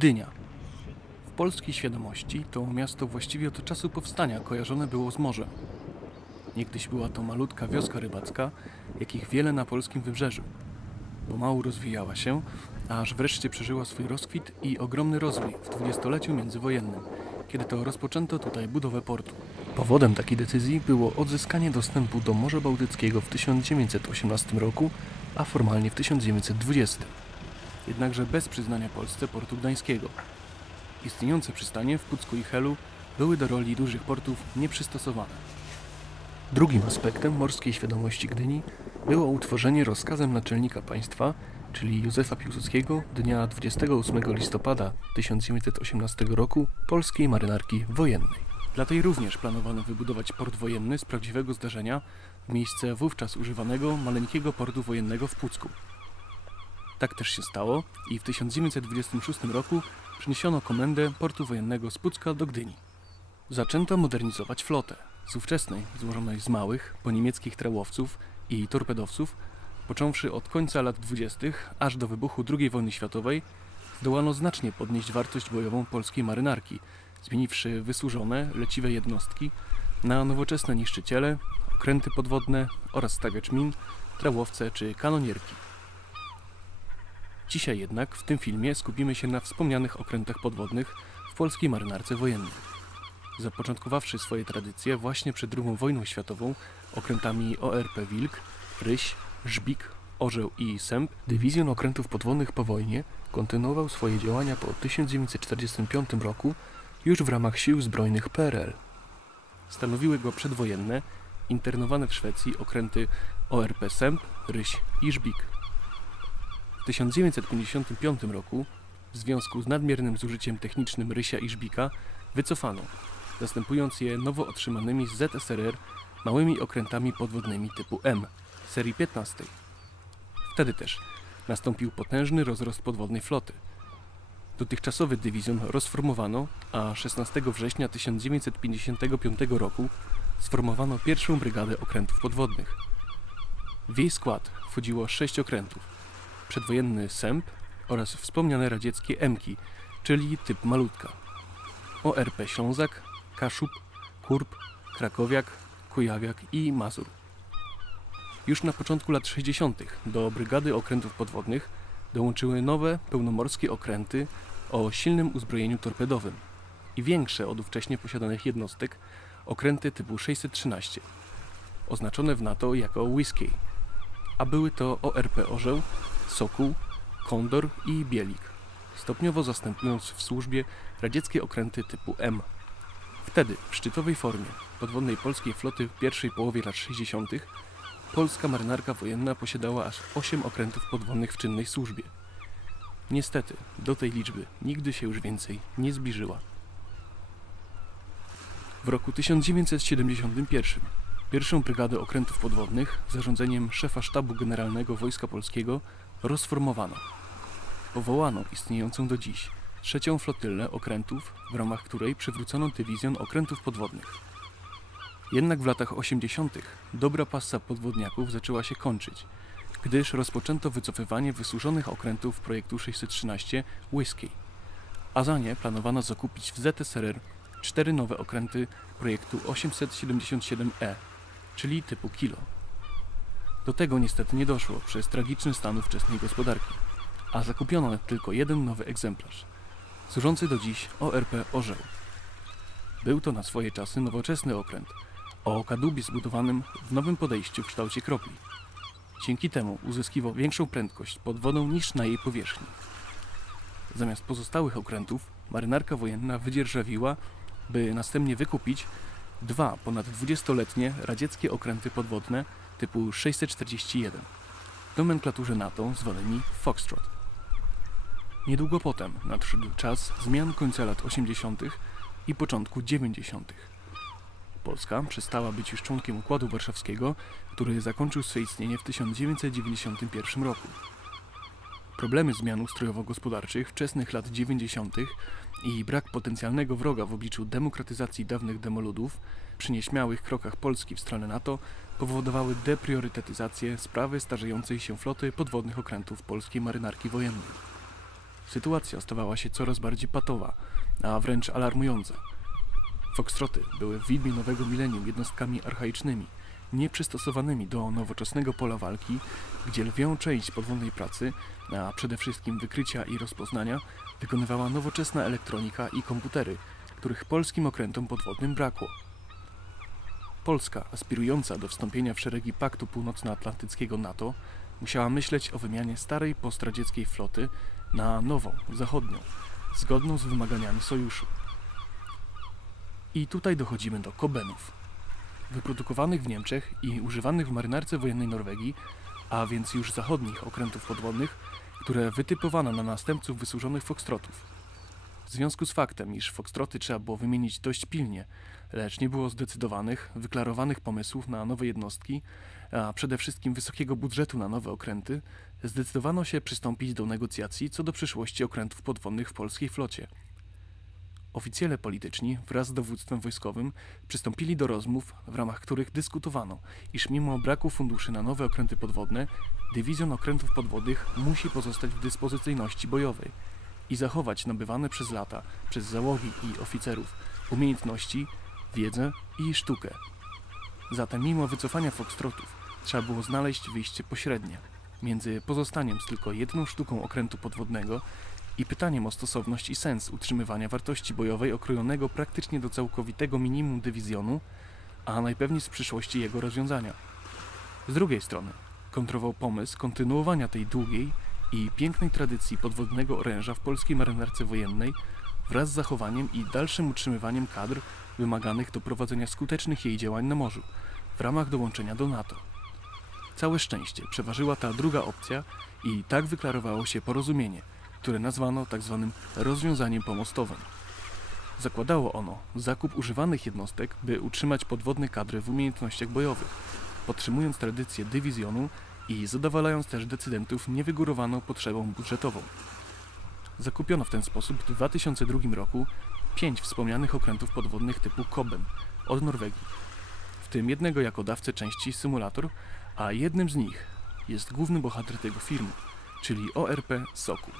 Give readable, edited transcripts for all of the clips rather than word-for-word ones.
Gdynia. W polskiej świadomości to miasto właściwie od czasu powstania kojarzone było z morzem. Niegdyś była to malutka wioska rybacka, jakich wiele na polskim wybrzeżu. Pomału rozwijała się, aż wreszcie przeżyła swój rozkwit i ogromny rozwój w dwudziestoleciu międzywojennym, kiedy to rozpoczęto tutaj budowę portu. Powodem takiej decyzji było odzyskanie dostępu do Morza Bałtyckiego w 1918 roku, a formalnie w 1920. Jednakże bez przyznania Polsce portu gdańskiego. Istniejące przystanie w Pucku i Helu były do roli dużych portów nieprzystosowane. Drugim aspektem morskiej świadomości Gdyni było utworzenie rozkazem naczelnika państwa, czyli Józefa Piłsudskiego, dnia 28 listopada 1918 roku polskiej marynarki wojennej. Dla tej również planowano wybudować port wojenny z prawdziwego zdarzenia w miejsce wówczas używanego maleńkiego portu wojennego w Pucku. Tak też się stało i w 1926 roku przeniesiono komendę portu wojennego z Pucka do Gdyni. Zaczęto modernizować flotę. Z ówczesnej, złożonej z małych, po niemieckich trałowców i torpedowców, począwszy od końca lat 20. aż do wybuchu II wojny światowej, zdołano znacznie podnieść wartość bojową polskiej marynarki, zmieniwszy wysłużone, leciwe jednostki na nowoczesne niszczyciele, okręty podwodne oraz stawiacz min, trałowce czy kanonierki. Dzisiaj jednak w tym filmie skupimy się na wspomnianych okrętach podwodnych w polskiej marynarce wojennej. Zapoczątkowawszy swoje tradycje właśnie przed II wojną światową okrętami ORP Wilk, Ryś, Żbik, Orzeł i Sęp, dywizjon okrętów podwodnych po wojnie kontynuował swoje działania po 1945 roku już w ramach Sił Zbrojnych PRL. Stanowiły go przedwojenne, internowane w Szwecji okręty ORP Sęp, Ryś i Żbik. W 1955 roku w związku z nadmiernym zużyciem technicznym Rysia i Żbika wycofano, zastępując je nowo otrzymanymi z ZSRR małymi okrętami podwodnymi typu M, serii 15. Wtedy też nastąpił potężny rozrost podwodnej floty. Dotychczasowy dywizjon rozformowano, a 16 września 1955 roku sformowano pierwszą brygadę okrętów podwodnych. W jej skład wchodziło 6 okrętów, przedwojenny Sęp oraz wspomniane radzieckie M-ki, czyli typ malutka. ORP Ślązak, Kaszub, Kurp, Krakowiak, Kujawiak i Mazur. Już na początku lat 60. do brygady okrętów podwodnych dołączyły nowe, pełnomorskie okręty o silnym uzbrojeniu torpedowym i większe od ówcześnie posiadanych jednostek okręty typu 613, oznaczone w NATO jako Whiskey, a były to ORP Orzeł, Sokół, Kondor i Bielik, stopniowo zastępując w służbie radzieckie okręty typu M. Wtedy, w szczytowej formie podwodnej polskiej floty w pierwszej połowie lat 60. polska marynarka wojenna posiadała aż 8 okrętów podwodnych w czynnej służbie. Niestety, do tej liczby nigdy się już więcej nie zbliżyła. W roku 1971 pierwszą brygadę okrętów podwodnych zarządzeniem szefa Sztabu Generalnego Wojska Polskiego rozformowano. Powołano istniejącą do dziś trzecią flotylę okrętów, w ramach której przywrócono dywizjon okrętów podwodnych. Jednak w latach 80. dobra pasa podwodniaków zaczęła się kończyć, gdyż rozpoczęto wycofywanie wysłużonych okrętów projektu 613 Whiskey, a za nie planowano zakupić w ZSRR 4 nowe okręty projektu 877E, czyli typu Kilo. Do tego niestety nie doszło przez tragiczny stan ówczesnej gospodarki, a zakupiono tylko jeden nowy egzemplarz, służący do dziś ORP Orzeł. Był to na swoje czasy nowoczesny okręt, o kadłubie zbudowanym w nowym podejściu w kształcie kropli. Dzięki temu uzyskiwał większą prędkość pod wodą niż na jej powierzchni. Zamiast pozostałych okrętów, marynarka wojenna wydzierżawiła, by następnie wykupić 2 ponad 20-letnie radzieckie okręty podwodne typu 641, w nomenklaturze NATO zwanymi Foxtrot. Niedługo potem nadszedł czas zmian końca lat 80. i początku 90. Polska przestała być już członkiem Układu Warszawskiego, który zakończył swe istnienie w 1991 roku. Problemy zmian ustrojowo-gospodarczych wczesnych lat 90. i brak potencjalnego wroga w obliczu demokratyzacji dawnych demoludów przy nieśmiałych krokach Polski w stronę NATO powodowały depriorytetyzację sprawy starzejącej się floty podwodnych okrętów polskiej marynarki wojennej. sytuacja stawała się coraz bardziej patowa, a wręcz alarmująca. Foxtroty były w widmie nowego milenium jednostkami archaicznymi, nieprzystosowanymi do nowoczesnego pola walki, gdzie lwią część podwodnej pracy, a przede wszystkim wykrycia i rozpoznania, wykonywała nowoczesna elektronika i komputery, których polskim okrętom podwodnym brakło. Polska, aspirująca do wstąpienia w szeregi Paktu Północnoatlantyckiego NATO, musiała myśleć o wymianie starej postradzieckiej floty na nową, zachodnią, zgodną z wymaganiami sojuszu. I tutaj dochodzimy do Kobenów. Wyprodukowanych w Niemczech i używanych w marynarce wojennej Norwegii, a więc już zachodnich okrętów podwodnych, które wytypowano na następców wysłużonych Foxtrotów. W związku z faktem, iż Foxtroty trzeba było wymienić dość pilnie, lecz nie było zdecydowanych, wyklarowanych pomysłów na nowe jednostki, a przede wszystkim wysokiego budżetu na nowe okręty, zdecydowano się przystąpić do negocjacji co do przyszłości okrętów podwodnych w polskiej flocie. Oficjele polityczni wraz z dowództwem wojskowym przystąpili do rozmów, w ramach których dyskutowano, iż mimo braku funduszy na nowe okręty podwodne, dywizjon okrętów podwodnych musi pozostać w dyspozycyjności bojowej i zachować nabywane przez lata przez załogi i oficerów umiejętności, wiedzę i sztukę. Zatem mimo wycofania Foxtrotów trzeba było znaleźć wyjście pośrednie między pozostaniem z tylko jedną sztuką okrętu podwodnego i pytaniem o stosowność i sens utrzymywania wartości bojowej okrojonego praktycznie do całkowitego minimum dywizjonu, a najpewniej z przyszłości jego rozwiązania. Z drugiej strony kontrował pomysł kontynuowania tej długiej i pięknej tradycji podwodnego oręża w polskiej marynarce wojennej wraz z zachowaniem i dalszym utrzymywaniem kadr wymaganych do prowadzenia skutecznych jej działań na morzu w ramach dołączenia do NATO. Całe szczęście przeważyła ta druga opcja i tak wyklarowało się porozumienie, które nazwano tzw. rozwiązaniem pomostowym. Zakładało ono zakup używanych jednostek, by utrzymać podwodne kadry w umiejętnościach bojowych, podtrzymując tradycję dywizjonu i zadowalając też decydentów niewygórowaną potrzebą budżetową. Zakupiono w ten sposób w 2002 roku 5 wspomnianych okrętów podwodnych typu Koben od Norwegii, w tym jednego jako dawcę części symulator, a jednym z nich jest główny bohater tego filmu, czyli ORP Sokół.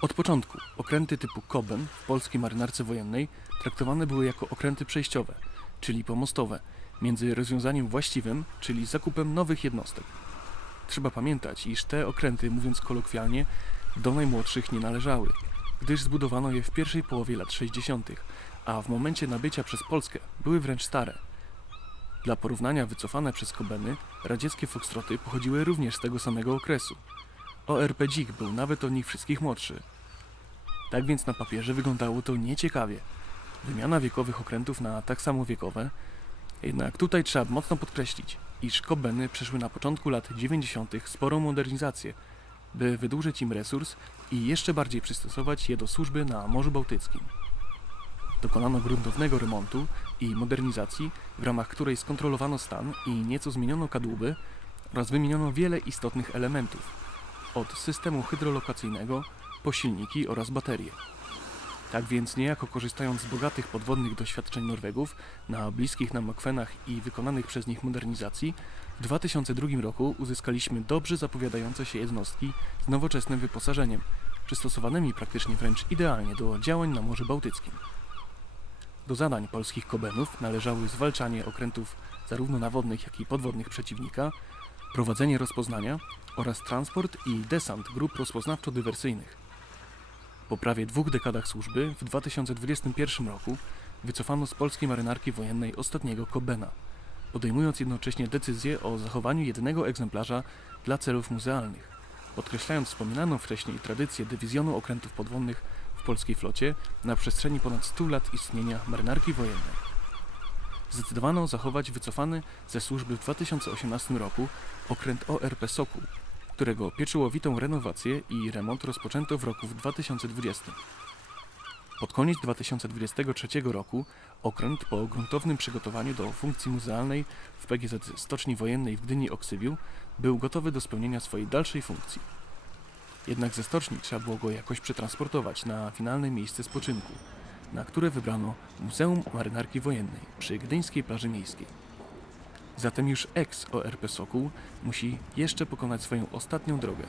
Od początku okręty typu Koben w polskiej marynarce wojennej traktowane były jako okręty przejściowe, czyli pomostowe, między rozwiązaniem właściwym, czyli zakupem nowych jednostek. Trzeba pamiętać, iż te okręty, mówiąc kolokwialnie, do najmłodszych nie należały, gdyż zbudowano je w pierwszej połowie lat 60., a w momencie nabycia przez Polskę były wręcz stare. Dla porównania wycofane przez Kobeny radzieckie Foxtroty pochodziły również z tego samego okresu. ORP Dzik był nawet od nich wszystkich młodszy. Tak więc na papierze wyglądało to nieciekawie. Wymiana wiekowych okrętów na tak samo wiekowe, jednak tutaj trzeba mocno podkreślić, iż Kobeny przeszły na początku lat 90. sporą modernizację, by wydłużyć im resurs i jeszcze bardziej przystosować je do służby na Morzu Bałtyckim. Dokonano gruntownego remontu i modernizacji, w ramach której skontrolowano stan i nieco zmieniono kadłuby oraz wymieniono wiele istotnych elementów, od systemu hydrolokacyjnego po silniki oraz baterie. Tak więc niejako korzystając z bogatych podwodnych doświadczeń Norwegów na bliskich nam akwenach i wykonanych przez nich modernizacji, w 2002 roku uzyskaliśmy dobrze zapowiadające się jednostki z nowoczesnym wyposażeniem, przystosowanymi praktycznie wręcz idealnie do działań na Morzu Bałtyckim. Do zadań polskich Kobenów należały zwalczanie okrętów zarówno nawodnych, jak i podwodnych przeciwnika, prowadzenie rozpoznania oraz transport i desant grup rozpoznawczo-dywersyjnych. Po prawie 2 dekadach służby w 2021 roku wycofano z polskiej marynarki wojennej ostatniego Kobena, podejmując jednocześnie decyzję o zachowaniu jednego egzemplarza dla celów muzealnych, podkreślając wspominaną wcześniej tradycję dywizjonu okrętów podwodnych w polskiej flocie na przestrzeni ponad 100 lat istnienia marynarki wojennej. Zdecydowano zachować wycofany ze służby w 2018 roku okręt ORP Sokół, którego pieczołowitą renowację i remont rozpoczęto w roku 2020. Pod koniec 2023 roku okręt po gruntownym przygotowaniu do funkcji muzealnej w PGZ Stoczni Wojennej w Gdyni-Oksywiu był gotowy do spełnienia swojej dalszej funkcji. Jednak ze stoczni trzeba było go jakoś przetransportować na finalne miejsce spoczynku, na które wybrano Muzeum Marynarki Wojennej przy gdyńskiej plaży miejskiej. Zatem już ex-ORP Sokół musi jeszcze pokonać swoją ostatnią drogę.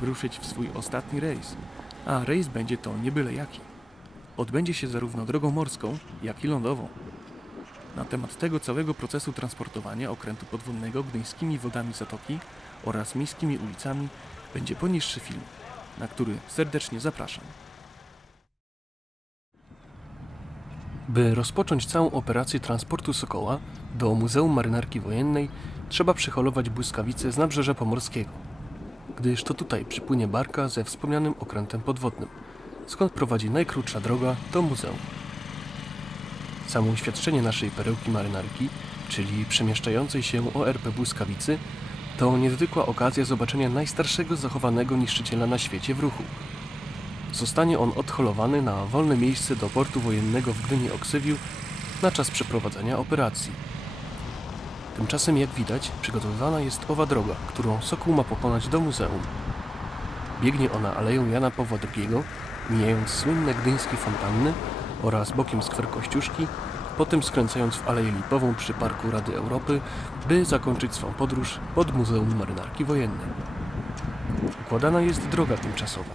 wyruszyć w swój ostatni rejs, a rejs będzie to nie byle jaki. Odbędzie się zarówno drogą morską, jak i lądową. Na temat tego całego procesu transportowania okrętu podwodnego gdyńskimi wodami zatoki oraz miejskimi ulicami będzie poniższy film, na który serdecznie zapraszam. By rozpocząć całą operację transportu Sokoła do Muzeum Marynarki Wojennej, trzeba przeholować błyskawice z nabrzeża pomorskiego, gdyż to tutaj przypłynie barka ze wspomnianym okrętem podwodnym, skąd prowadzi najkrótsza droga do muzeum. Samo uświadczenie naszej perełki marynarki, czyli przemieszczającej się ORP błyskawicy, to niezwykła okazja zobaczenia najstarszego zachowanego niszczyciela na świecie w ruchu. Zostanie on odholowany na wolne miejsce do portu wojennego w Gdyni-Oksywiu na czas przeprowadzenia operacji. Tymczasem, jak widać, przygotowywana jest owa droga, którą Sokół ma pokonać do muzeum. Biegnie ona Aleją Jana Pawła II, mijając słynne gdyńskie fontanny oraz bokiem skwer Kościuszki, potem skręcając w Aleję Lipową przy Parku Rady Europy, by zakończyć swą podróż pod Muzeum Marynarki Wojennej. Układana jest droga tymczasowa,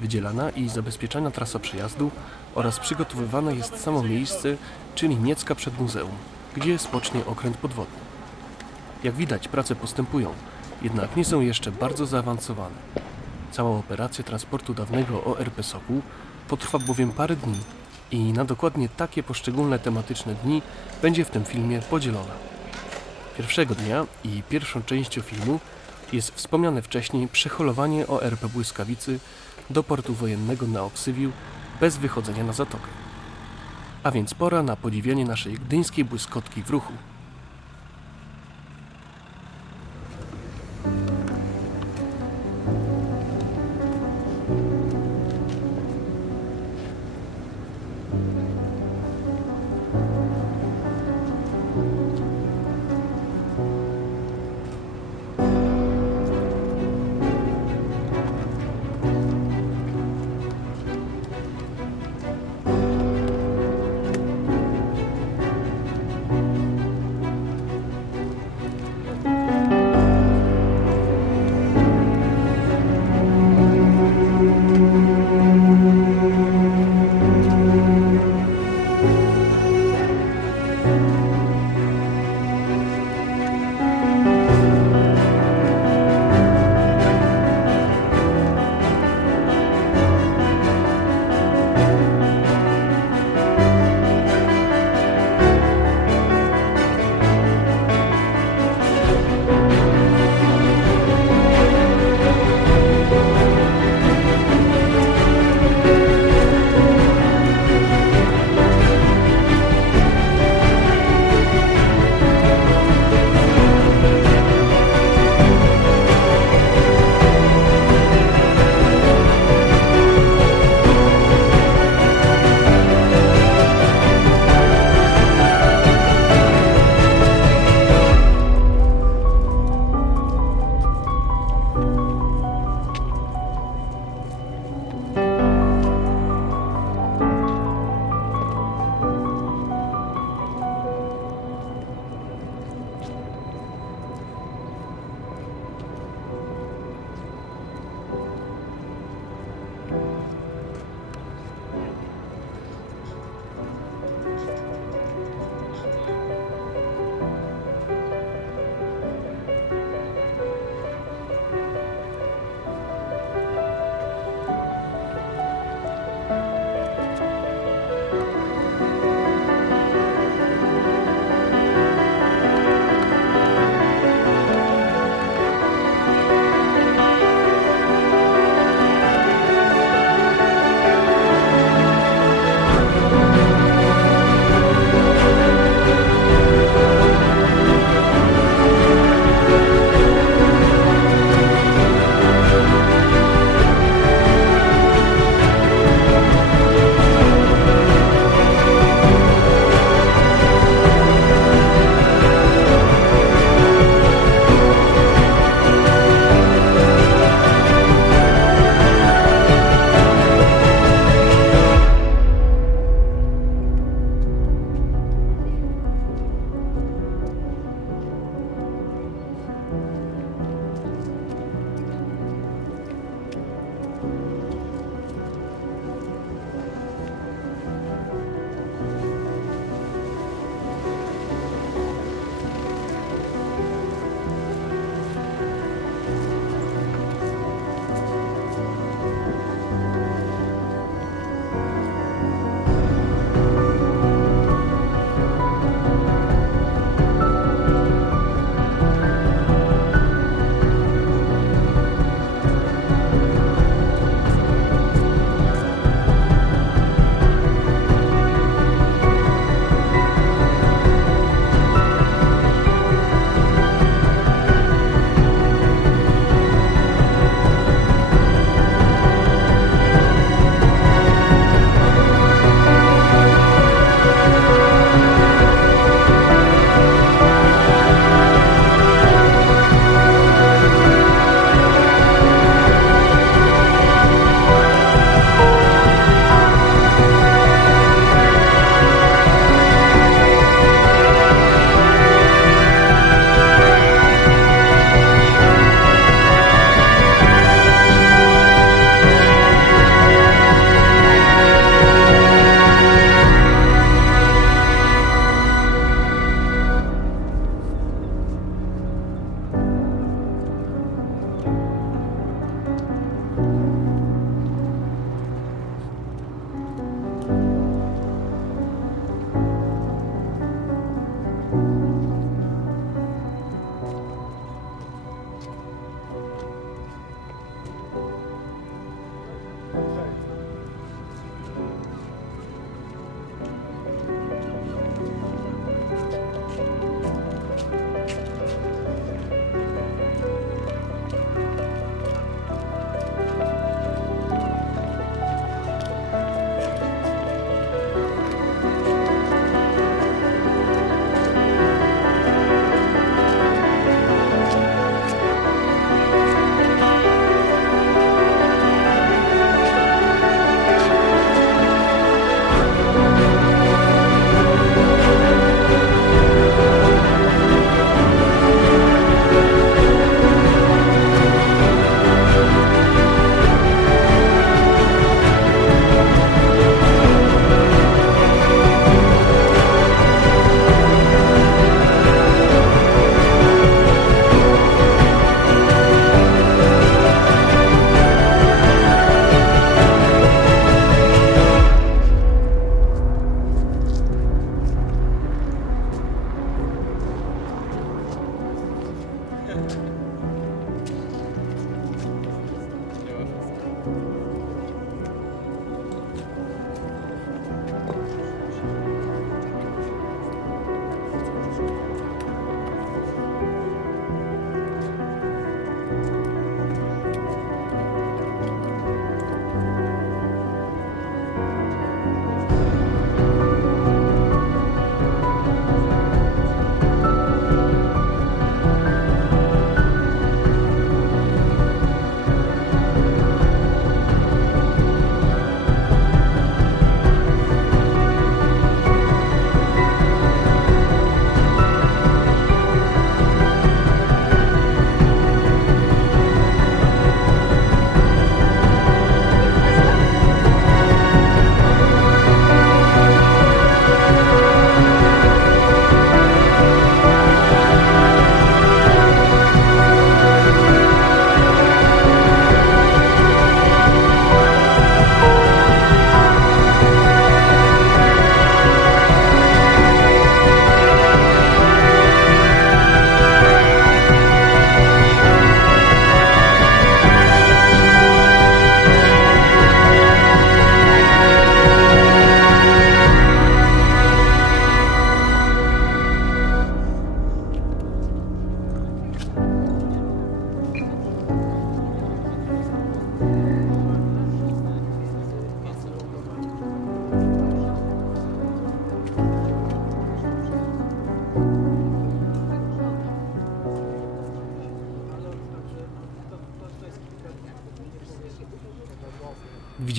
wydzielana i zabezpieczana trasa przejazdu oraz przygotowywane jest samo miejsce, czyli Niecka przed muzeum, gdzie spocznie okręt podwodny. Jak widać, prace postępują, jednak nie są jeszcze bardzo zaawansowane. Cała operacja transportu dawnego ORP Sokół potrwa bowiem parę dni i na dokładnie takie poszczególne tematyczne dni będzie w tym filmie podzielona. Pierwszego dnia i pierwszą częścią filmu jest wspomniane wcześniej przeholowanie ORP Błyskawicy do portu wojennego na Oksywiu bez wychodzenia na zatokę. A więc pora na podziwianie naszej gdyńskiej błyskotki w ruchu.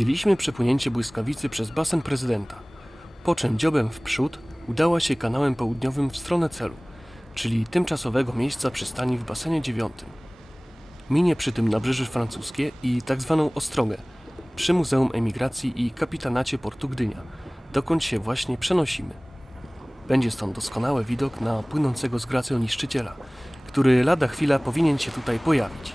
Widzieliśmy przepłynięcie błyskawicy przez basen prezydenta, po czym dziobem w przód udała się kanałem południowym w stronę celu, czyli tymczasowego miejsca przystani w basenie 9. Minie przy tym nabrzeże francuskie i tzw. Ostrogę, przy Muzeum Emigracji i Kapitanacie Portu Gdynia, dokąd się właśnie przenosimy. Będzie stąd doskonały widok na płynącego z gracją niszczyciela, który lada chwila powinien się tutaj pojawić.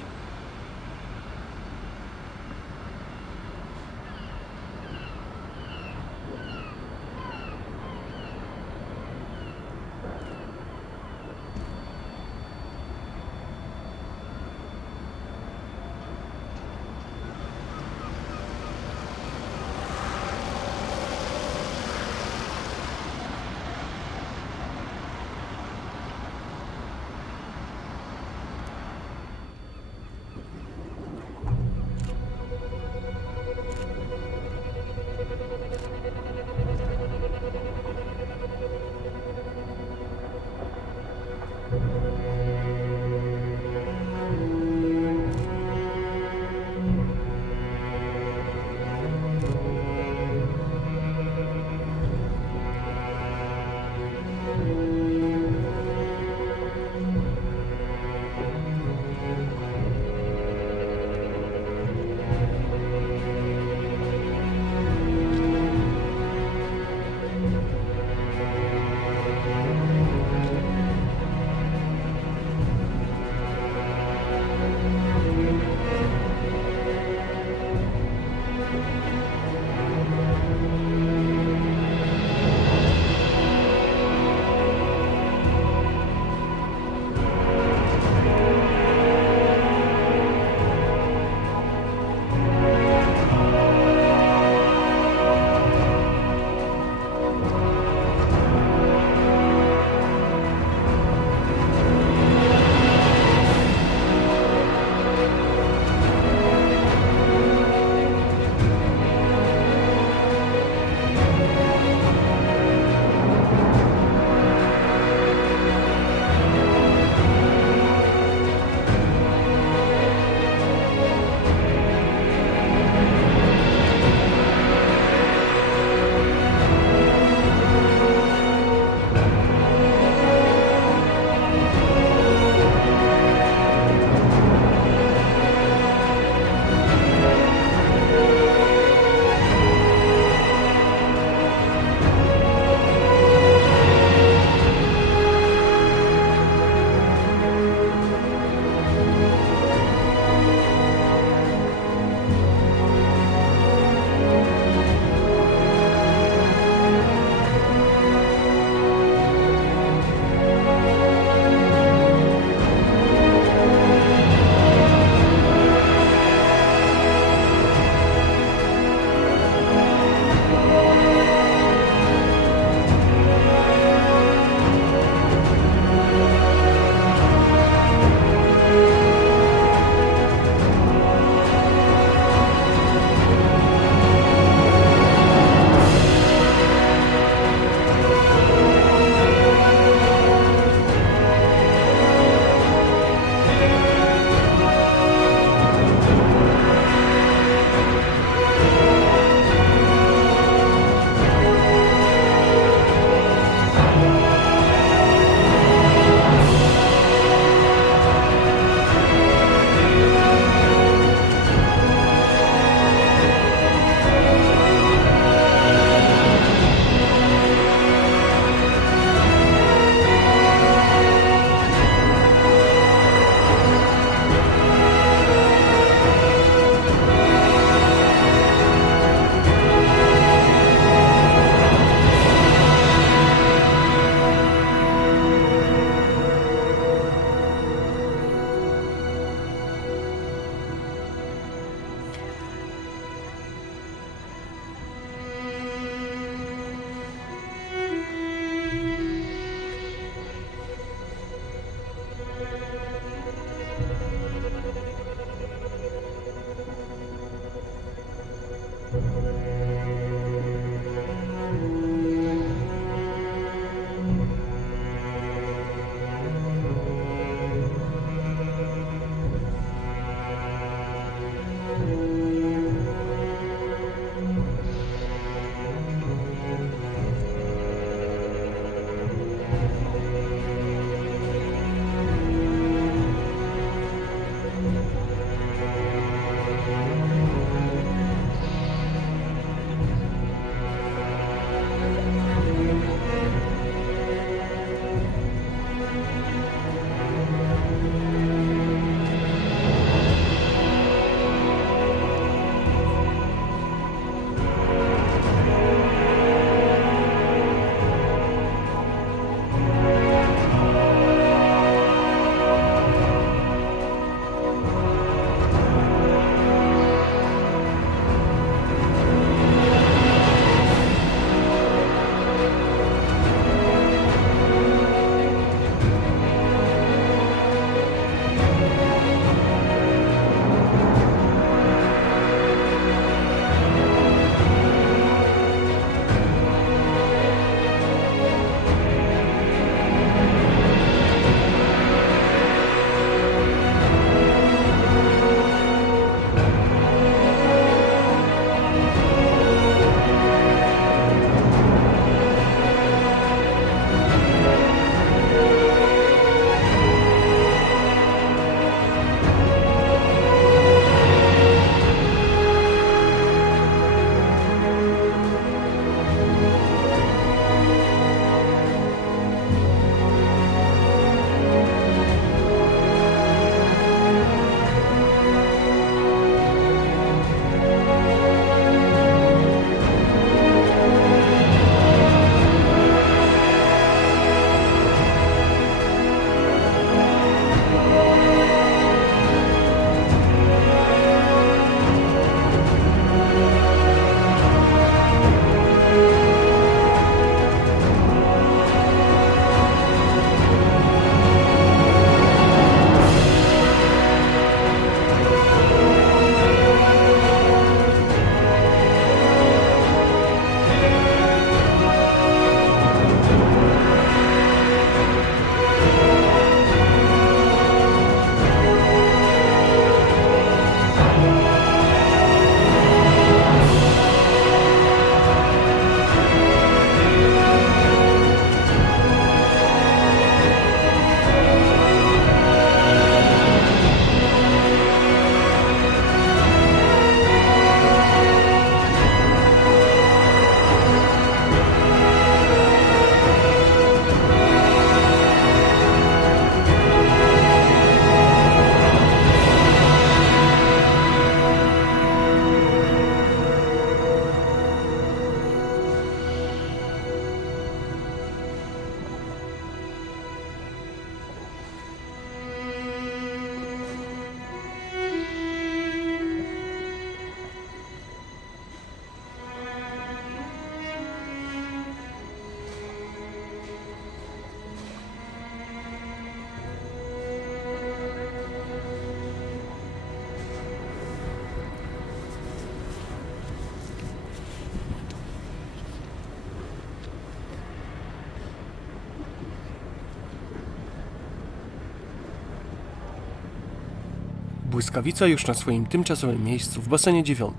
Błyskawica już na swoim tymczasowym miejscu w basenie 9.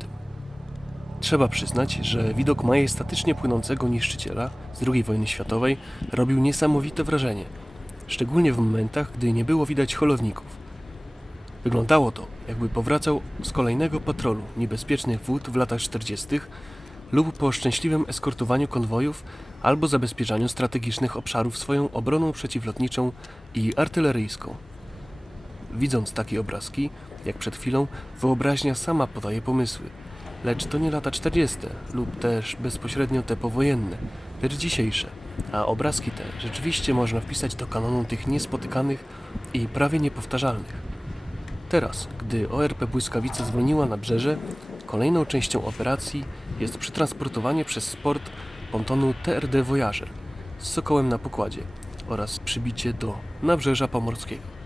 Trzeba przyznać, że widok majestatycznie płynącego niszczyciela z II wojny światowej robił niesamowite wrażenie, szczególnie w momentach, gdy nie było widać holowników. Wyglądało to, jakby powracał z kolejnego patrolu niebezpiecznych wód w latach 40. lub po szczęśliwym eskortowaniu konwojów albo zabezpieczaniu strategicznych obszarów swoją obroną przeciwlotniczą i artyleryjską. Widząc takie obrazki, jak przed chwilą, wyobraźnia sama podaje pomysły. Lecz to nie lata 40. lub też bezpośrednio te powojenne, lecz dzisiejsze, a obrazki te rzeczywiście można wpisać do kanonu tych niespotykanych i prawie niepowtarzalnych. Teraz, gdy ORP Błyskawica zwolniła nabrzeże, kolejną częścią operacji jest przetransportowanie przez port pontonu TRD Voyager z Sokołem na pokładzie oraz przybicie do Nabrzeża Pomorskiego.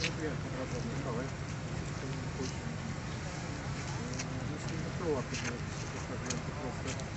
Zrobiłem to raz odjechałem. Myślę, że koła postawiłem po prostu.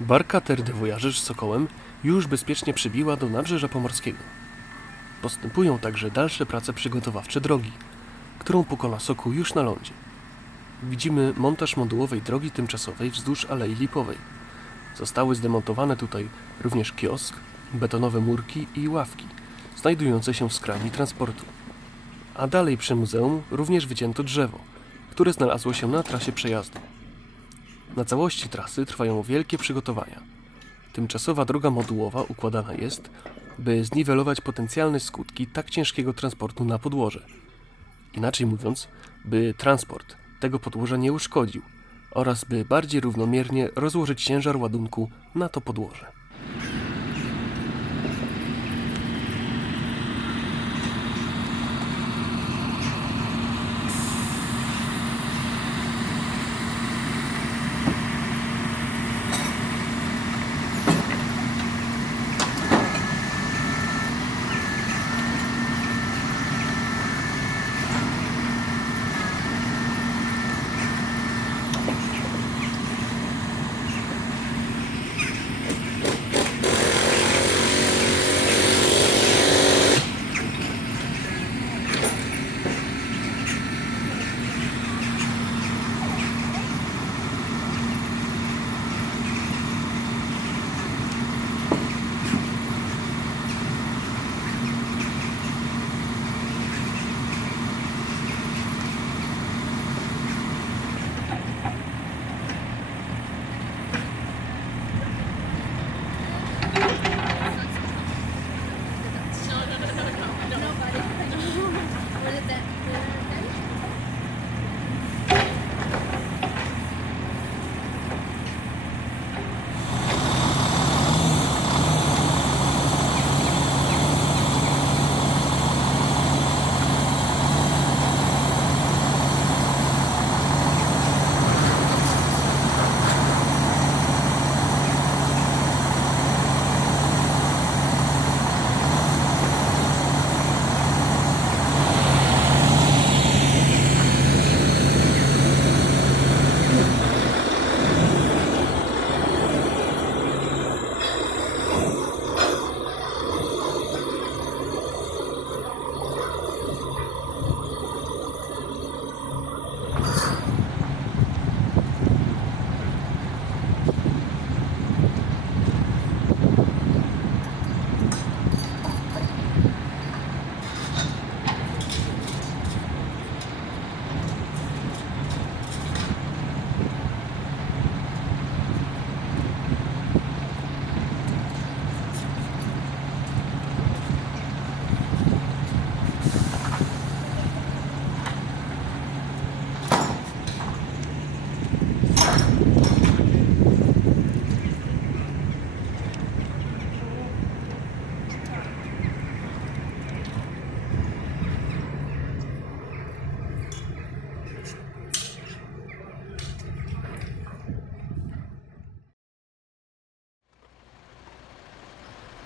Barka Terre de Voyageurs z Sokołem już bezpiecznie przybiła do nabrzeża pomorskiego. Postępują także dalsze prace przygotowawcze drogi, którą pokona Sokół już na lądzie. Widzimy montaż modułowej drogi tymczasowej wzdłuż Alei Lipowej. Zostały zdemontowane tutaj również kiosk, betonowe murki i ławki, znajdujące się w skrajni transportu. A dalej przy muzeum również wycięto drzewo, które znalazło się na trasie przejazdu. Na całości trasy trwają wielkie przygotowania. Tymczasowa droga modułowa układana jest, by zniwelować potencjalne skutki tak ciężkiego transportu na podłoże. Inaczej mówiąc, by transport tego podłoża nie uszkodził oraz by bardziej równomiernie rozłożyć ciężar ładunku na to podłoże.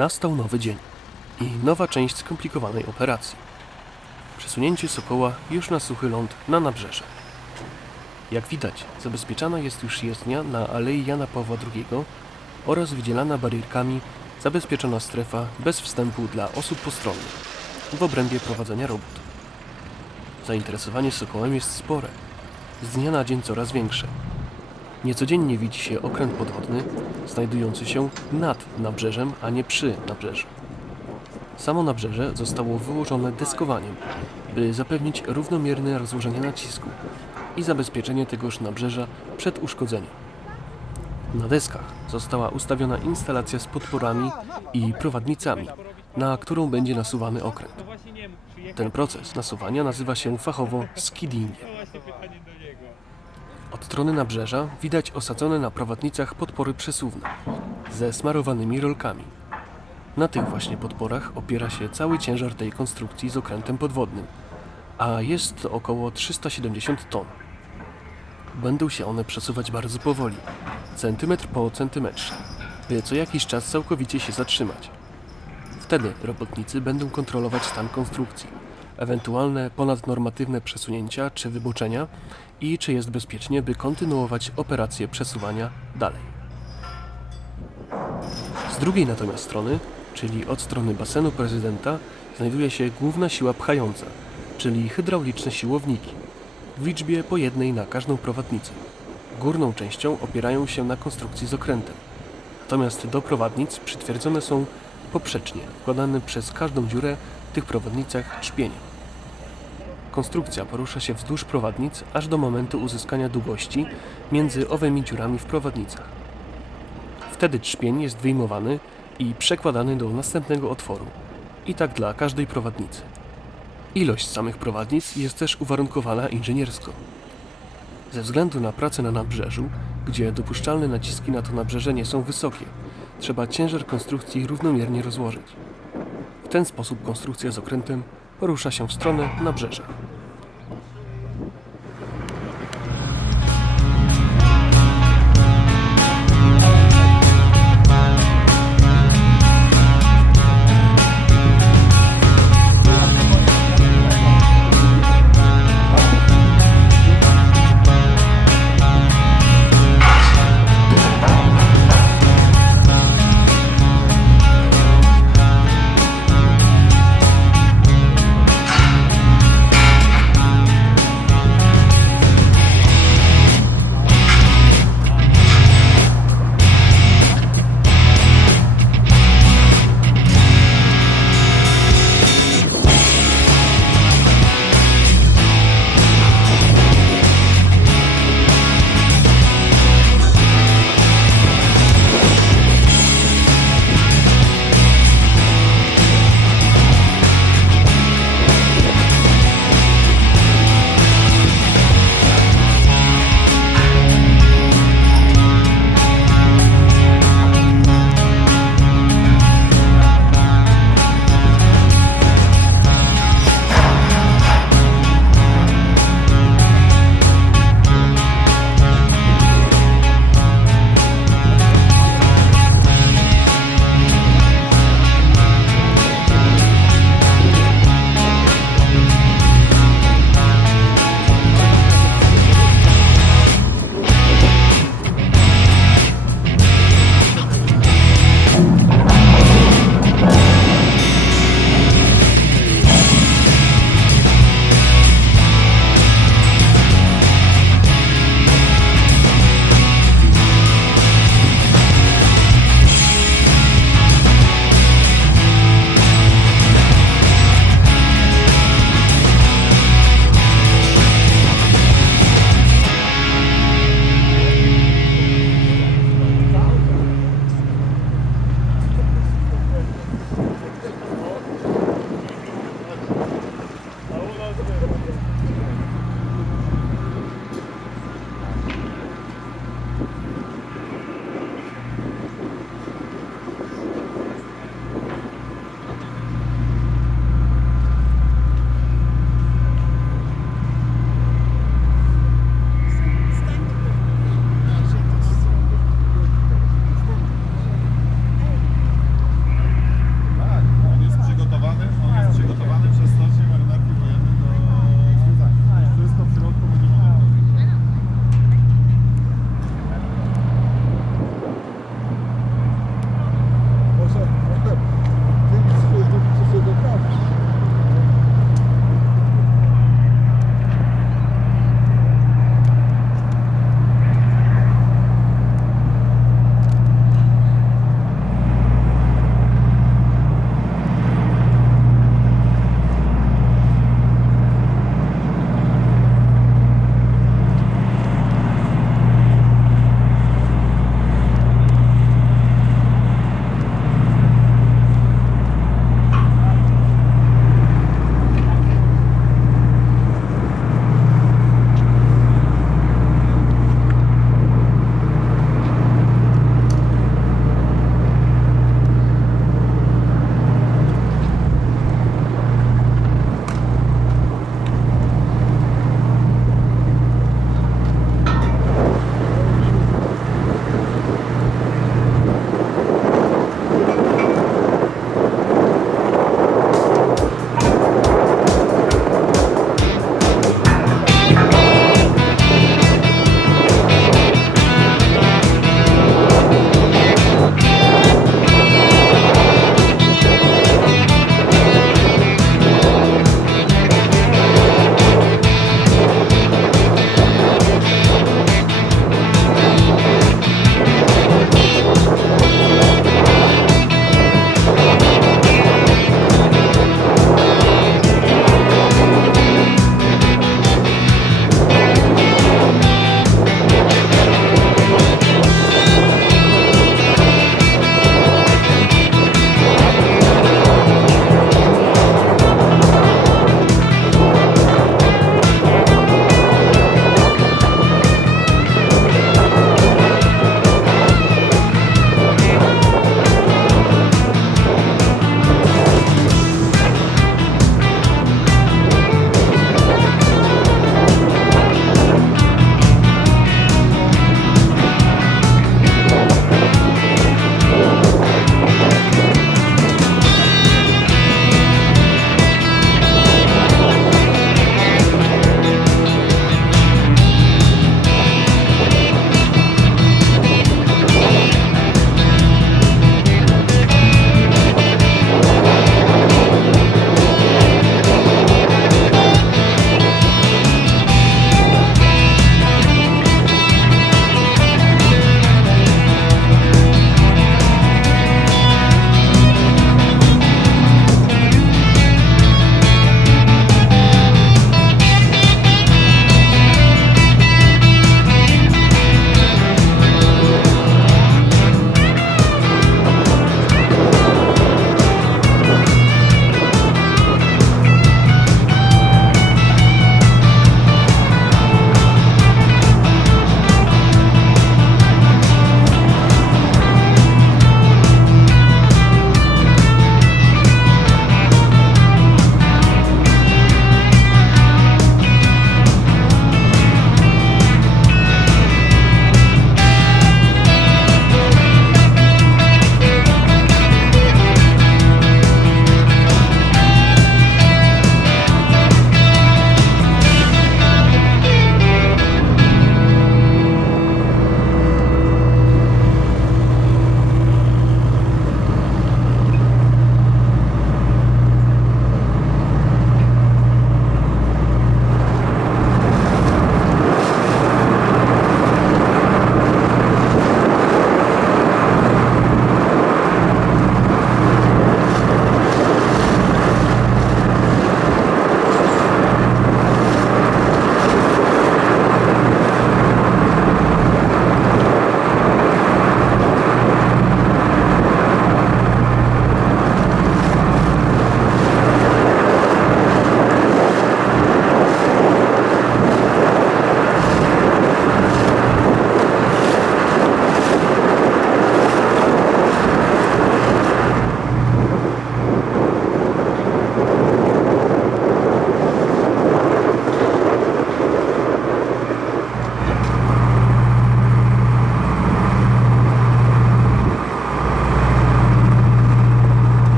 Nastał nowy dzień i nowa część skomplikowanej operacji. Przesunięcie Sokoła już na suchy ląd na nabrzeże. Jak widać, zabezpieczana jest już jezdnia na Alei Jana Pawła II oraz wydzielana barierkami zabezpieczona strefa bez wstępu dla osób postronnych w obrębie prowadzenia robót. Zainteresowanie Sokołem jest spore, z dnia na dzień coraz większe. Niecodziennie widzi się okręt podwodny znajdujący się nad nabrzeżem, a nie przy nabrzeżu. Samo nabrzeże zostało wyłożone deskowaniem, by zapewnić równomierne rozłożenie nacisku i zabezpieczenie tegoż nabrzeża przed uszkodzeniem. Na deskach została ustawiona instalacja z podporami i prowadnicami, na którą będzie nasuwany okręt. Ten proces nasuwania nazywa się fachowo skiddingiem. Od strony nabrzeża widać osadzone na prowadnicach podpory przesuwne ze smarowanymi rolkami. Na tych właśnie podporach opiera się cały ciężar tej konstrukcji z okrętem podwodnym, a jest to około 370 ton. Będą się one przesuwać bardzo powoli, centymetr po centymetrze, by co jakiś czas całkowicie się zatrzymać. Wtedy robotnicy będą kontrolować stan konstrukcji, ewentualne ponadnormatywne przesunięcia czy wyboczenia i czy jest bezpiecznie, by kontynuować operację przesuwania dalej. drugiej natomiast strony, czyli od strony basenu prezydenta, znajduje się główna siła pchająca, czyli hydrauliczne siłowniki, w liczbie po jednej na każdą prowadnicę. Górną częścią opierają się na konstrukcji z okrętem, natomiast do prowadnic przytwierdzone są poprzecznie, wkładane przez każdą dziurę w tych prowadnicach trzpienie. Konstrukcja porusza się wzdłuż prowadnic aż do momentu uzyskania długości między owymi dziurami w prowadnicach. Wtedy trzpień jest wyjmowany i przekładany do następnego otworu, i tak dla każdej prowadnicy. Ilość samych prowadnic jest też uwarunkowana inżyniersko. Ze względu na pracę na nabrzeżu, gdzie dopuszczalne naciski na to nabrzeże nie są wysokie, trzeba ciężar konstrukcji równomiernie rozłożyć. W ten sposób konstrukcja z okrętem porusza się w stronę nabrzeża.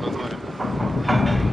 Dobra, dzwonię.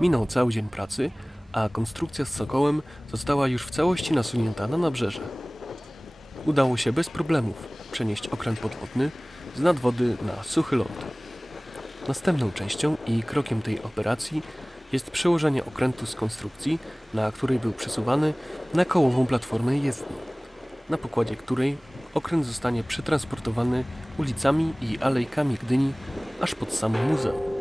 Minął cały dzień pracy, a konstrukcja z Sokołem została już w całości nasunięta na nabrzeże. Udało się bez problemów przenieść okręt podwodny z nadwody na suchy ląd. Następną częścią i krokiem tej operacji jest przełożenie okrętu z konstrukcji, na której był przesuwany, na kołową platformę jezdnię, na pokładzie której okręt zostanie przetransportowany ulicami i alejkami Gdyni aż pod samo muzeum.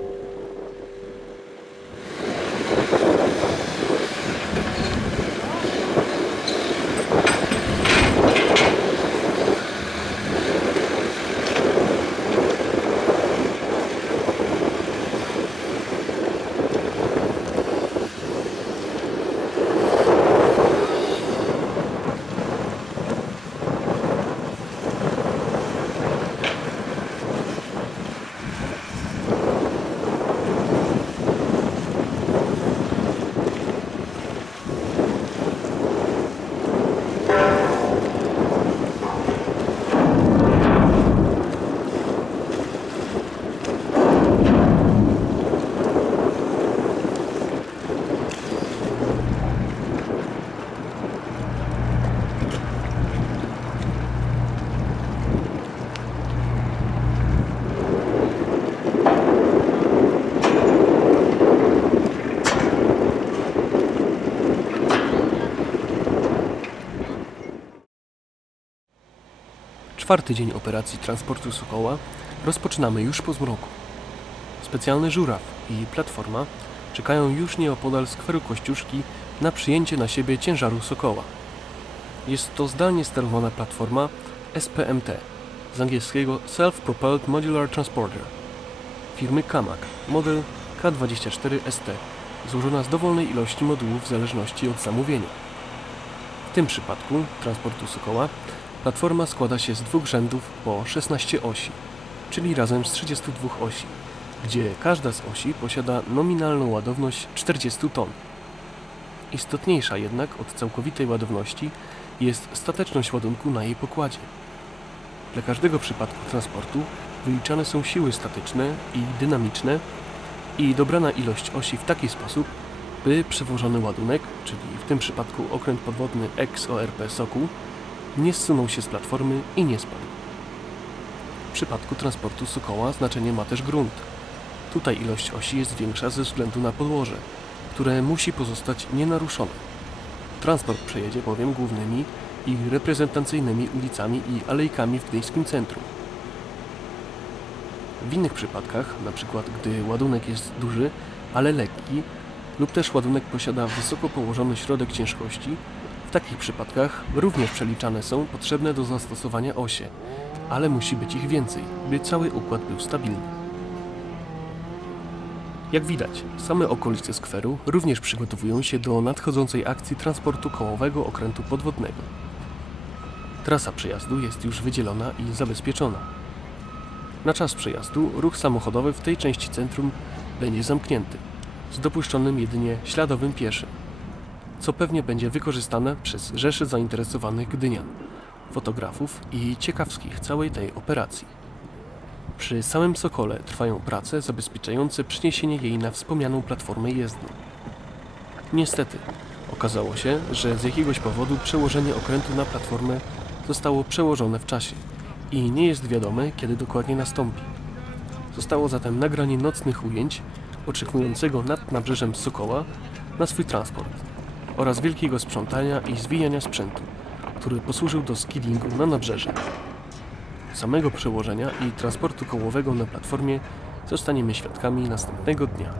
Czwarty dzień operacji transportu Sokoła rozpoczynamy już po zmroku. Specjalny żuraw i platforma czekają już nieopodal skweru Kościuszki na przyjęcie na siebie ciężaru Sokoła. Jest to zdalnie sterowana platforma SPMT, z angielskiego Self-Propelled Modular Transporter, firmy Kamag, model K24ST, złożona z dowolnej ilości modułów w zależności od zamówienia. W tym przypadku transportu Sokoła platforma składa się z dwóch rzędów po 16 osi, czyli razem z 32 osi, gdzie każda z osi posiada nominalną ładowność 40 ton. Istotniejsza jednak od całkowitej ładowności jest stateczność ładunku na jej pokładzie. Dla każdego przypadku transportu wyliczane są siły statyczne i dynamiczne i dobrana ilość osi w taki sposób, by przewożony ładunek, czyli w tym przypadku okręt podwodny ex-ORP Sokół, nie zsunął się z platformy i nie spadł. W przypadku transportu Sokoła znaczenie ma też grunt. Tutaj ilość osi jest większa ze względu na podłoże, które musi pozostać nienaruszone. Transport przejedzie bowiem głównymi i reprezentacyjnymi ulicami i alejkami w gdyńskim centrum. W innych przypadkach, np. gdy ładunek jest duży, ale lekki, lub też ładunek posiada wysoko położony środek ciężkości, w takich przypadkach również przeliczane są potrzebne do zastosowania osie, ale musi być ich więcej, by cały układ był stabilny. Jak widać, same okolice skweru również przygotowują się do nadchodzącej akcji transportu kołowego okrętu podwodnego. Trasa przejazdu jest już wydzielona i zabezpieczona. Na czas przejazdu ruch samochodowy w tej części centrum będzie zamknięty, z dopuszczonym jedynie śladowym pieszym, co pewnie będzie wykorzystane przez rzesze zainteresowanych gdynian, fotografów i ciekawskich całej tej operacji. Przy samym Sokole trwają prace zabezpieczające przeniesienie jej na wspomnianą platformę jezdnię. Niestety, okazało się, że z jakiegoś powodu przełożenie okrętu na platformę zostało przełożone w czasie i nie jest wiadome, kiedy dokładnie nastąpi. Zostało zatem nagranie nocnych ujęć oczekującego nad nabrzeżem Sokoła na swój transport oraz wielkiego sprzątania i zwijania sprzętu, który posłużył do skiddingu na nabrzeże. Samego przełożenia i transportu kołowego na platformie zostaniemy świadkami następnego dnia.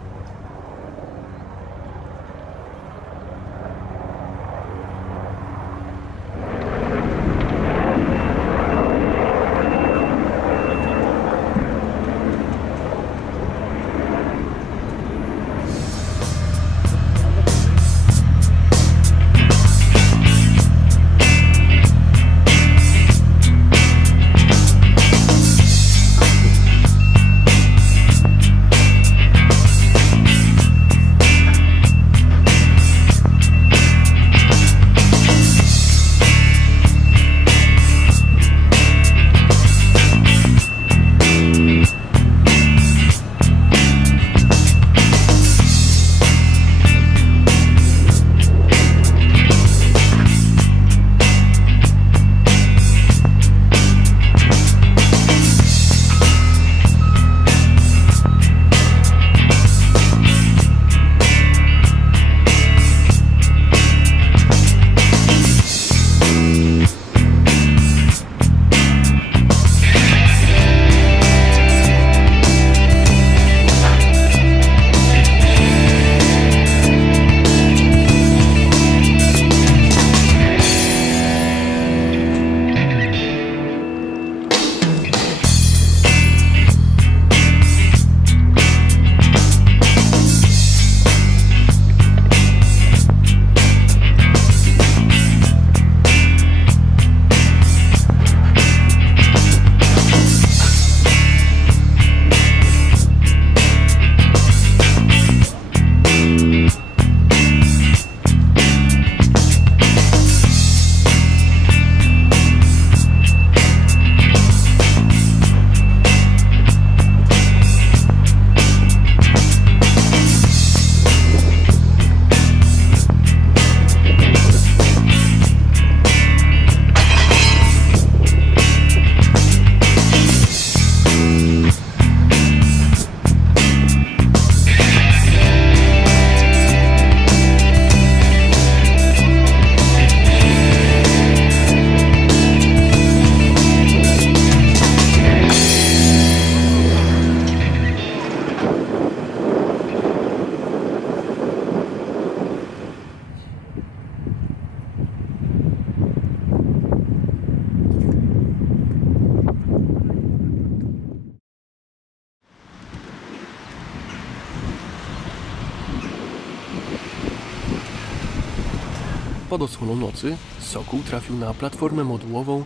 pod osłoną nocy Sokół trafił na platformę modułową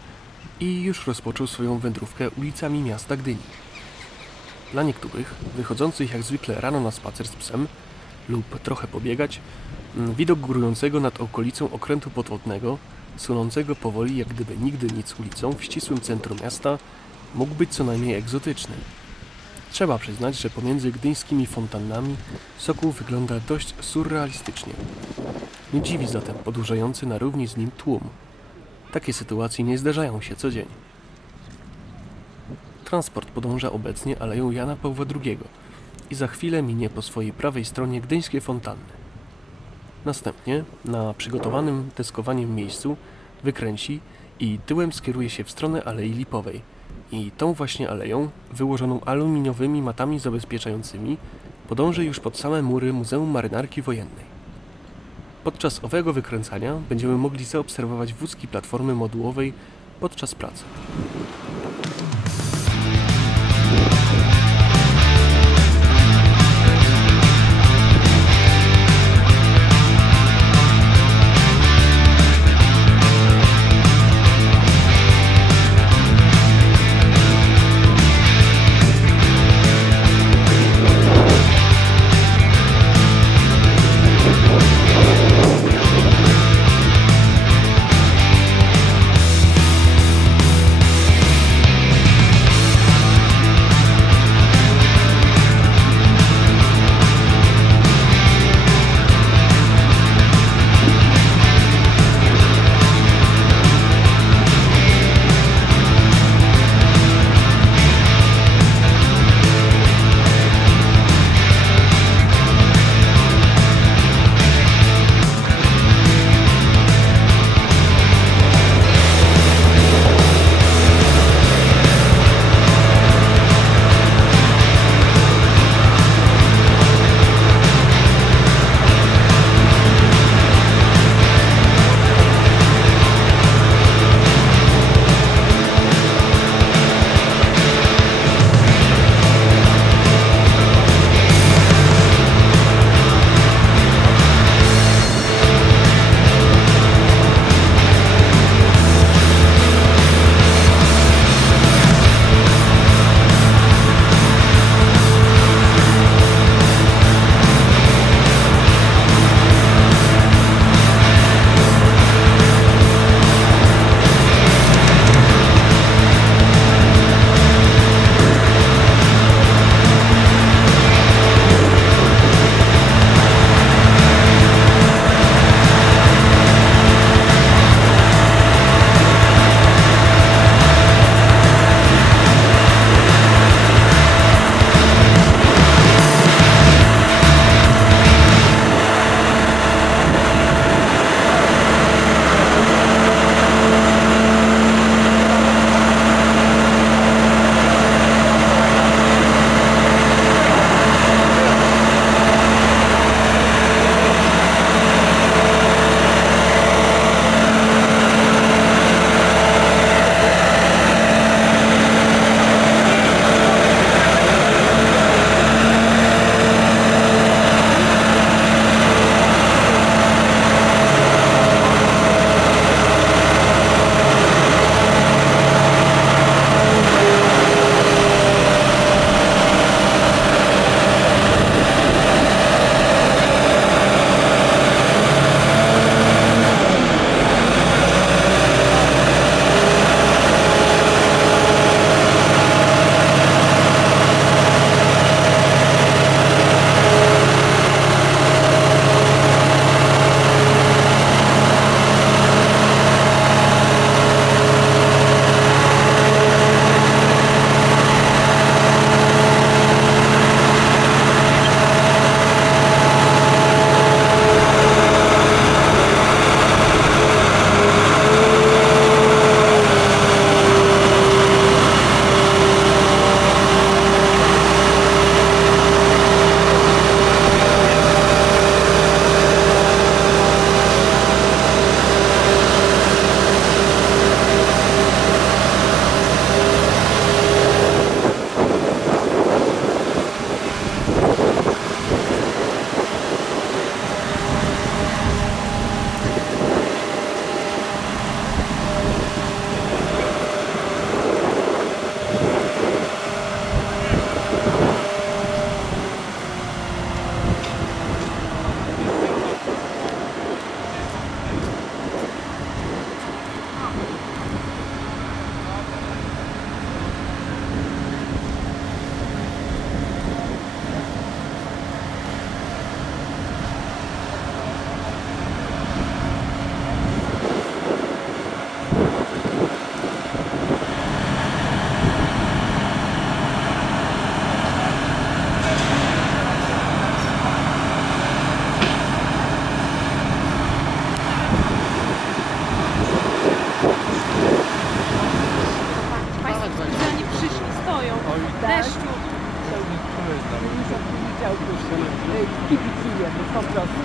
i już rozpoczął swoją wędrówkę ulicami miasta Gdyni. Dla niektórych, wychodzących jak zwykle rano na spacer z psem lub trochę pobiegać, widok górującego nad okolicą okrętu podwodnego, sunącego powoli jak gdyby nigdy nic ulicą w ścisłym centrum miasta, mógł być co najmniej egzotyczny. Trzeba przyznać, że pomiędzy gdyńskimi fontannami Sokół wygląda dość surrealistycznie. Nie dziwi zatem podróżujący na równi z nim tłum. Takie sytuacje nie zdarzają się co dzień. Transport podąża obecnie aleją Jana Pawła II i za chwilę minie po swojej prawej stronie gdyńskie fontanny. Następnie, na przygotowanym deskowaniem miejscu, wykręci i tyłem skieruje się w stronę Alei Lipowej i tą właśnie aleją, wyłożoną aluminiowymi matami zabezpieczającymi, podąży już pod same mury Muzeum Marynarki Wojennej. Podczas owego wykręcania będziemy mogli zaobserwować wózki platformy modułowej podczas pracy.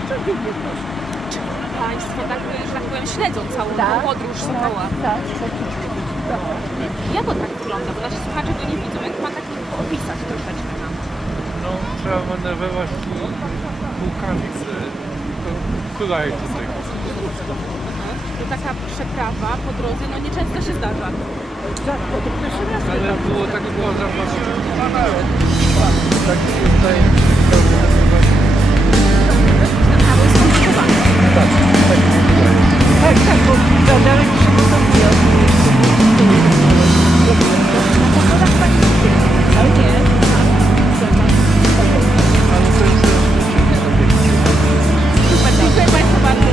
codziennie proszę. Państwo tak, że tak powiem, śledzą całą tą podróż Sokoła. Tak. Jak to tak wygląda? Bo nasi słuchacze go nie widzą. Jak pan tak opisać troszeczkę nam? No, trzeba manewrować kółkami, hulaj tutaj. To taka przeprawa po drodze, no nieczęsto się zdarza. Rzadko, to pierwszy raz. Ale było tak było zaplanowane. Tak się zdaje. Naprawy są schowane. Tak, bo Darek przygotowuje. Na pochodach pani nie. Ale nie. Super, dziękuję Państwu bardzo.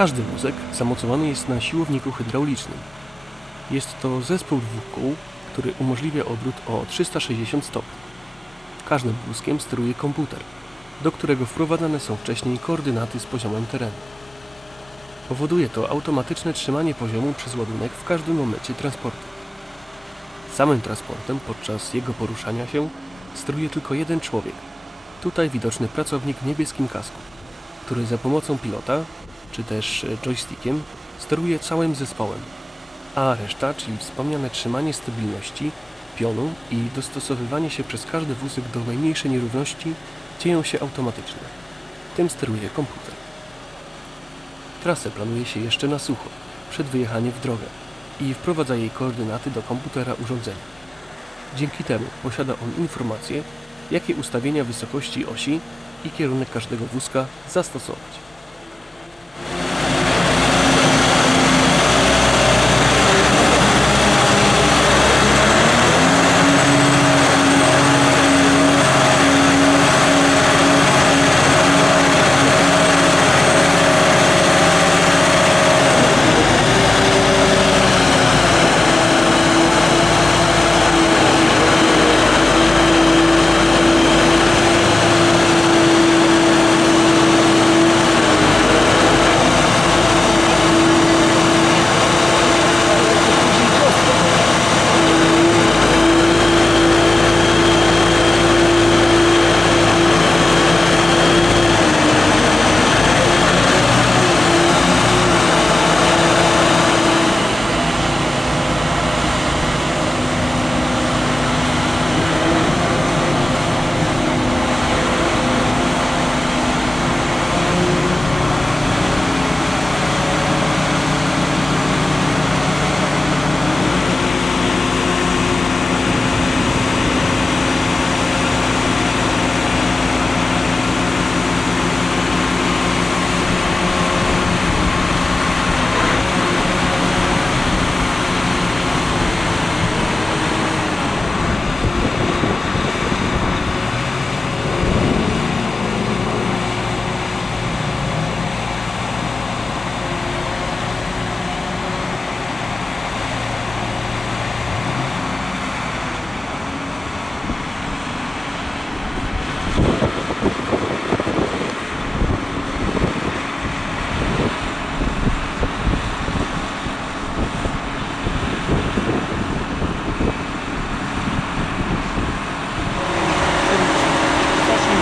Każdy wózek zamocowany jest na siłowniku hydraulicznym. Jest to zespół dwóch kół, który umożliwia obrót o 360 stopni. Każdym wózkiem steruje komputer, do którego wprowadzane są wcześniej koordynaty z poziomem terenu. Powoduje to automatyczne trzymanie poziomu przez ładunek w każdym momencie transportu. Samym transportem podczas jego poruszania się steruje tylko jeden człowiek, tutaj widoczny pracownik w niebieskim kasku, który za pomocą pilota, czy też joystickiem, steruje całym zespołem, a reszta, czyli wspomniane trzymanie stabilności, pionu i dostosowywanie się przez każdy wózek do najmniejszej nierówności dzieją się automatycznie. Tym steruje komputer. Trasę planuje się jeszcze na sucho, przed wyjechaniem w drogę i wprowadza jej koordynaty do komputera urządzenia. Dzięki temu posiada on informacje, jakie ustawienia wysokości osi i kierunek każdego wózka zastosować.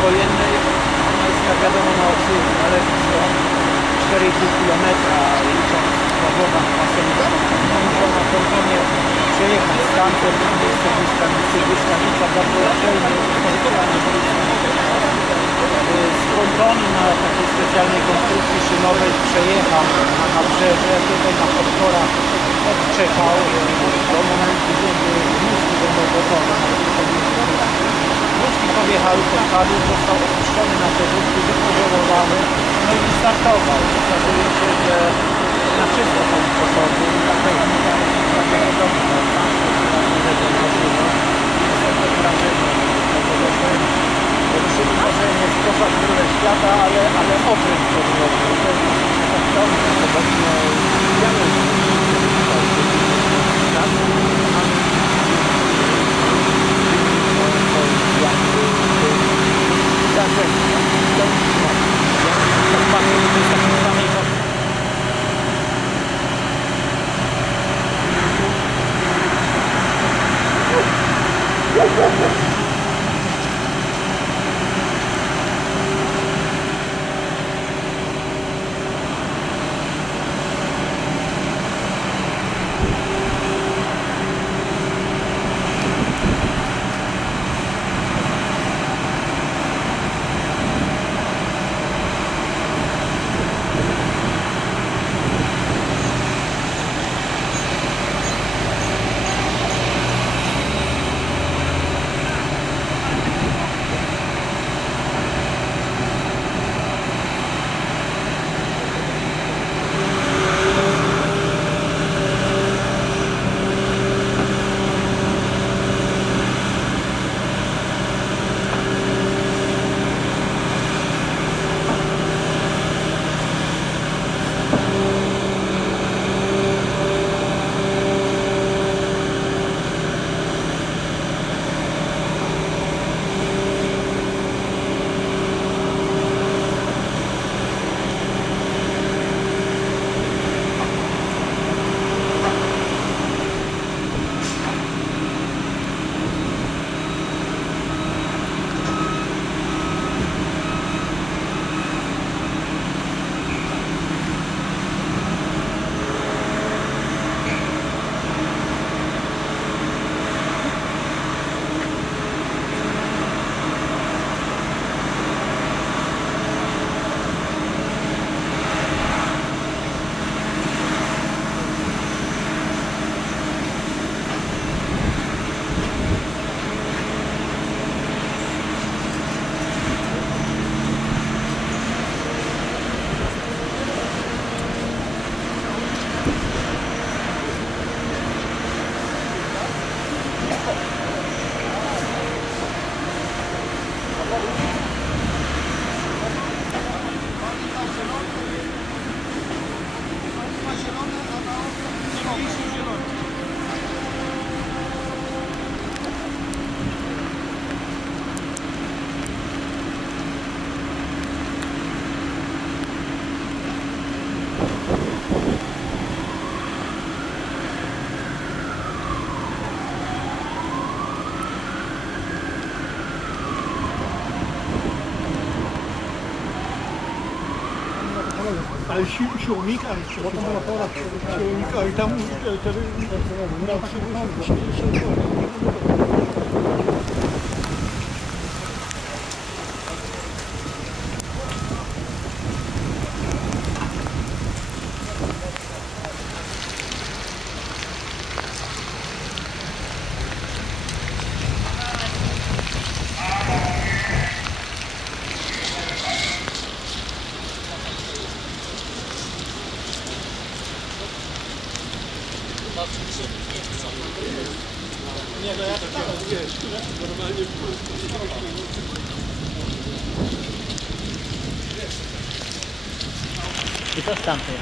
wojennej, ona jest jak wiadomo na odcinku, należy stąd 4,5 km, licząc Pawłowa na muszą na pontonie przejechać stamtąd, jest to błyskawica bardzo szczelnie z pontonu na takiej specjalnej konstrukcji szynowej przejechał na nabrzeże, tutaj na podporach odczekał do momentu, kiedy wózki będą gotowe. Wózki podjechały, podpadły, został opuszczony na te wózki, wypoziomowały, no i startował. Okazuje się, że na wszystko są sposoby i ta technika jest taka podobna. Przybliżenie spoza górę świata, ale okręt podwodny. To jest tak podobno ale siłownika jeszcze. Potem była pora siłownika i tam wtedy na Nie, no ja to wiesz, normalnie. I to stamtąd.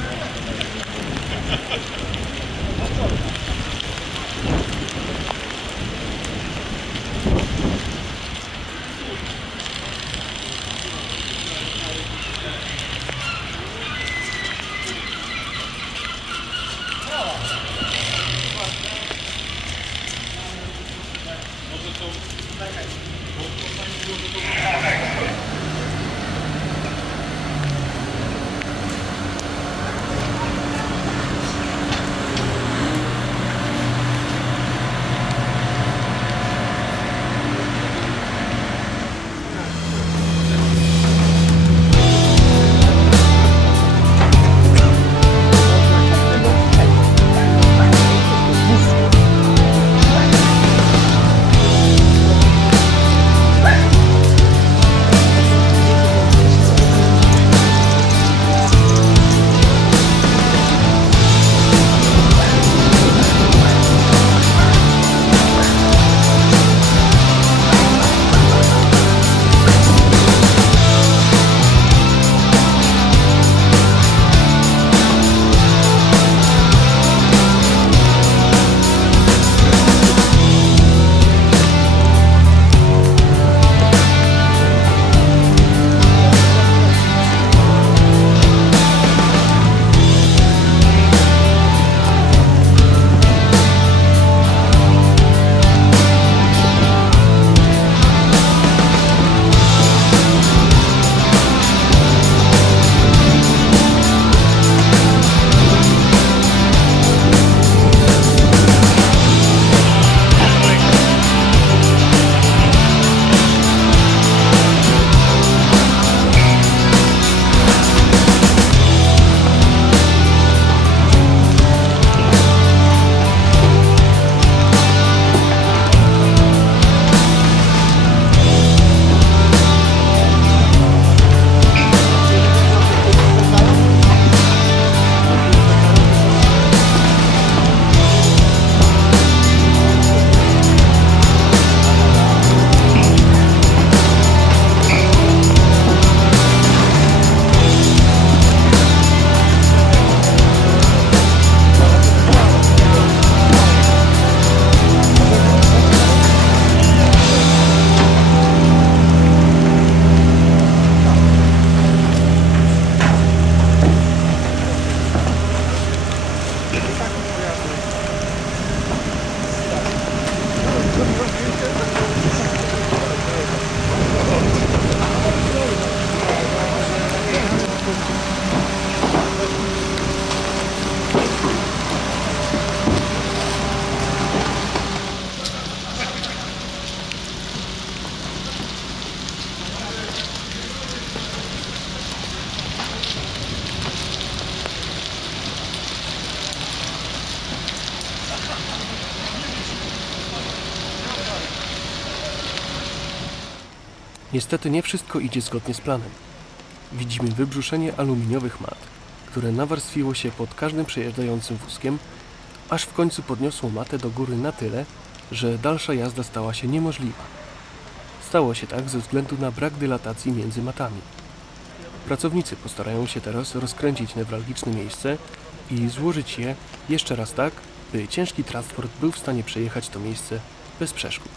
Niestety nie wszystko idzie zgodnie z planem. Widzimy wybrzuszenie aluminiowych mat, które nawarstwiło się pod każdym przejeżdżającym wózkiem, aż w końcu podniosło matę do góry na tyle, że dalsza jazda stała się niemożliwa. Stało się tak ze względu na brak dylatacji między matami. Pracownicy postarają się teraz rozkręcić newralgiczne miejsce i złożyć je jeszcze raz tak, by ciężki transport był w stanie przejechać to miejsce bez przeszkód.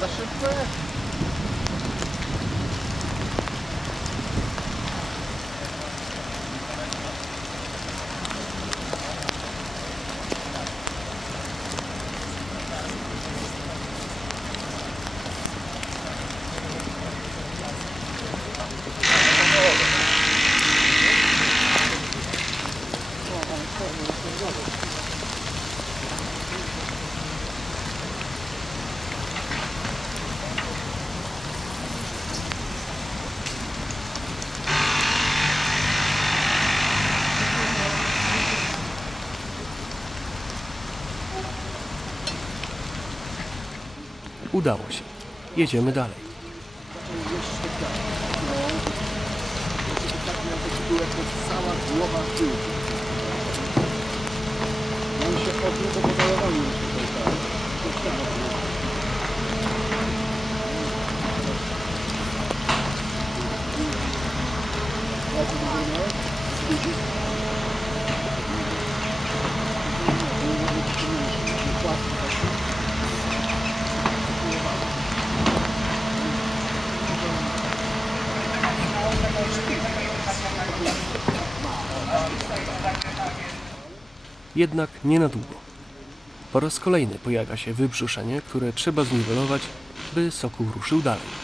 Za szybko? Udało się. Jedziemy dalej. Cała głowa w tył. On się od niego podalowali tutaj. Jednak nie na długo. Po raz kolejny pojawia się wybrzuszenie, które trzeba zniwelować, by Sokół ruszył dalej.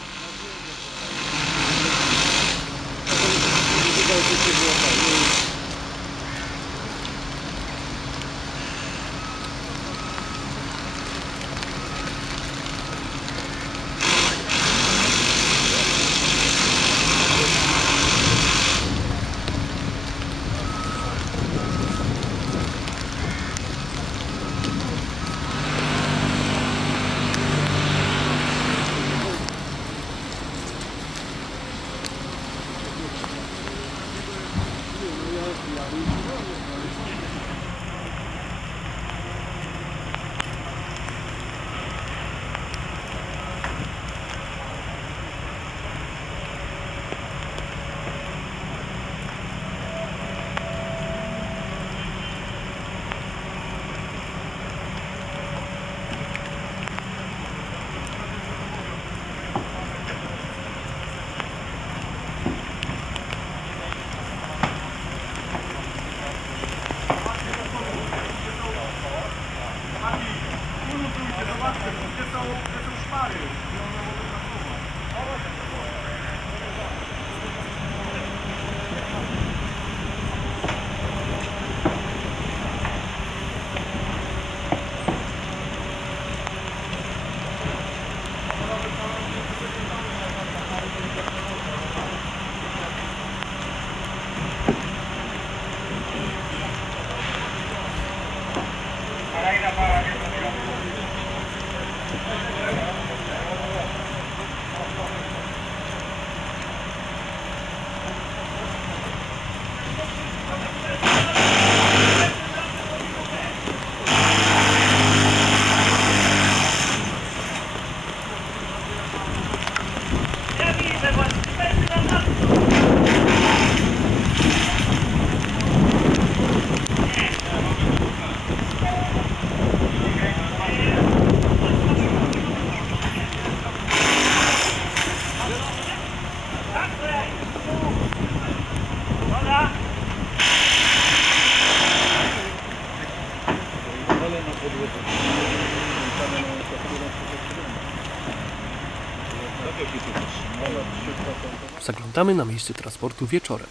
Zaglądamy na miejsce transportu wieczorem.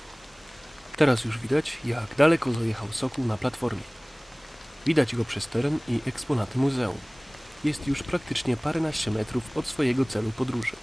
Teraz już widać, jak daleko dojechał Sokół na platformie. Widać go przez teren i eksponaty muzeum. Jest już praktycznie paręnaście metrów od swojego celu podróży.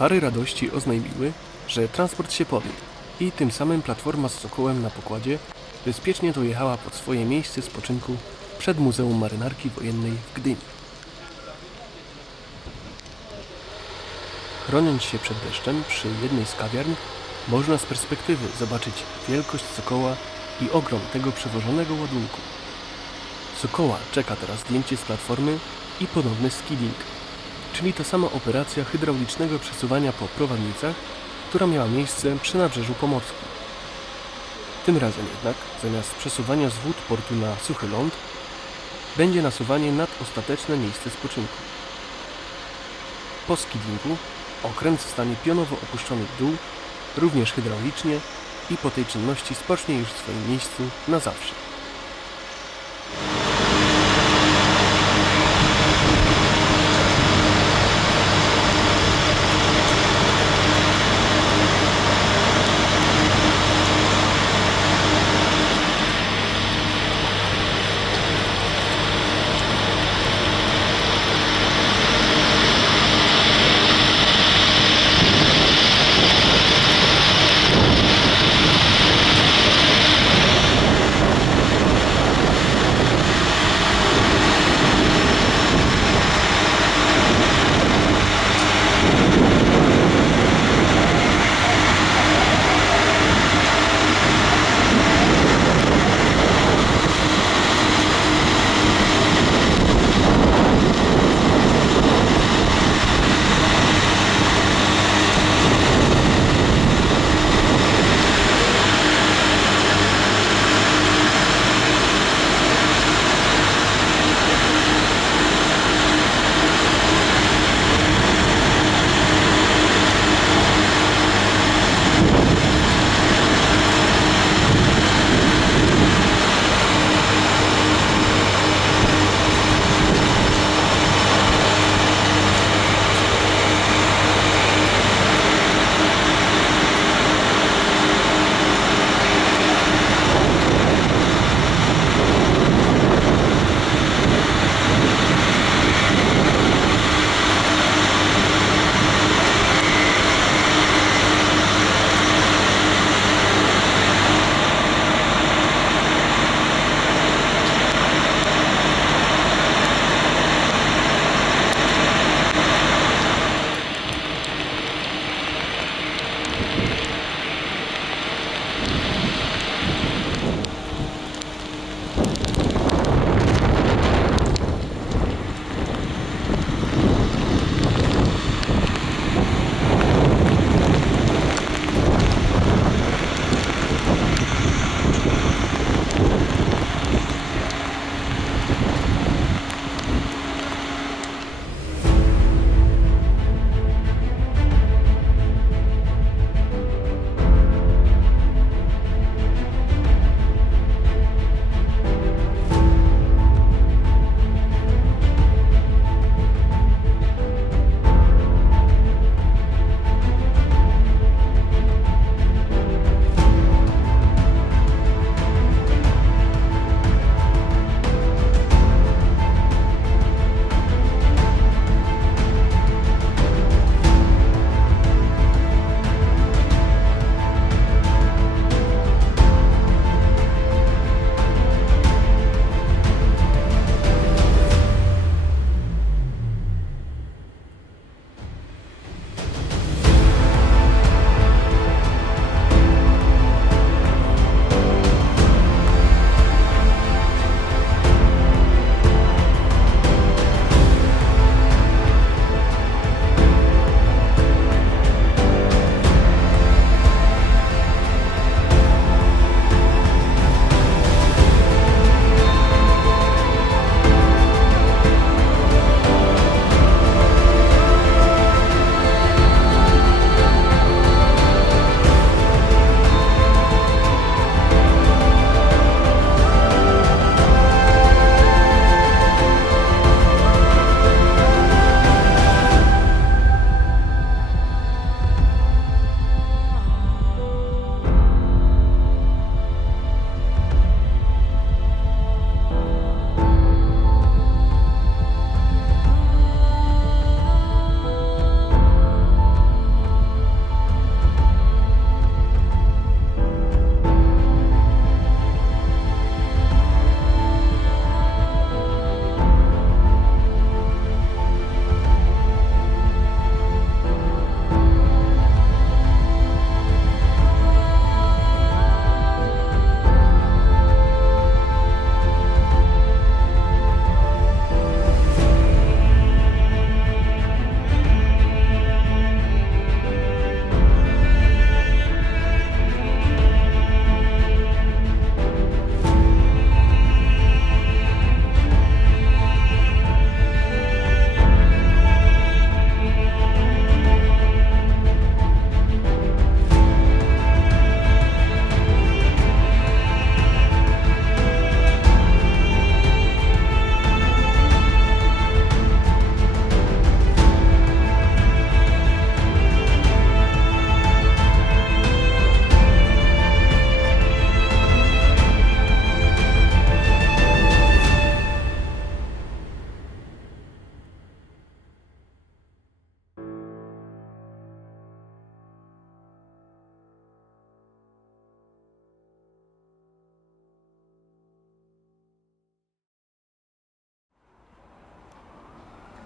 Fanfary radości oznajmiły, że transport się podjął i tym samym platforma z Sokołem na pokładzie bezpiecznie dojechała pod swoje miejsce spoczynku przed Muzeum Marynarki Wojennej w Gdyni. Chroniąc się przed deszczem przy jednej z kawiarń, można z perspektywy zobaczyć wielkość Sokoła i ogrom tego przewożonego ładunku. Sokoła czeka teraz zdjęcie z platformy i ponowny skidding, czyli ta sama operacja hydraulicznego przesuwania po prowadnicach, która miała miejsce przy Nabrzeżu Pomorskim. Tym razem jednak, zamiast przesuwania z wód portu na suchy ląd, będzie nasuwanie nad ostateczne miejsce spoczynku. Po skiddingu okręt zostanie pionowo opuszczony w dół, również hydraulicznie, i po tej czynności spocznie już w swoim miejscu na zawsze.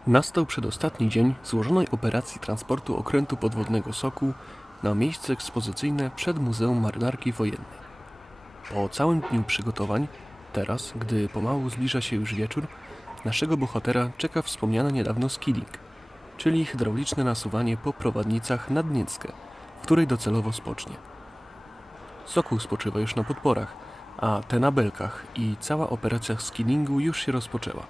Nastał przedostatni dzień złożonej operacji transportu okrętu podwodnego Sokół na miejsce ekspozycyjne przed Muzeum Marynarki Wojennej. Po całym dniu przygotowań, teraz, gdy pomału zbliża się już wieczór, naszego bohatera czeka wspomniane niedawno skilling, czyli hydrauliczne nasuwanie po prowadnicach nad Nieckę, w której docelowo spocznie. Sokół spoczywa już na podporach, a te na belkach i cała operacja skillingu już się rozpoczęła.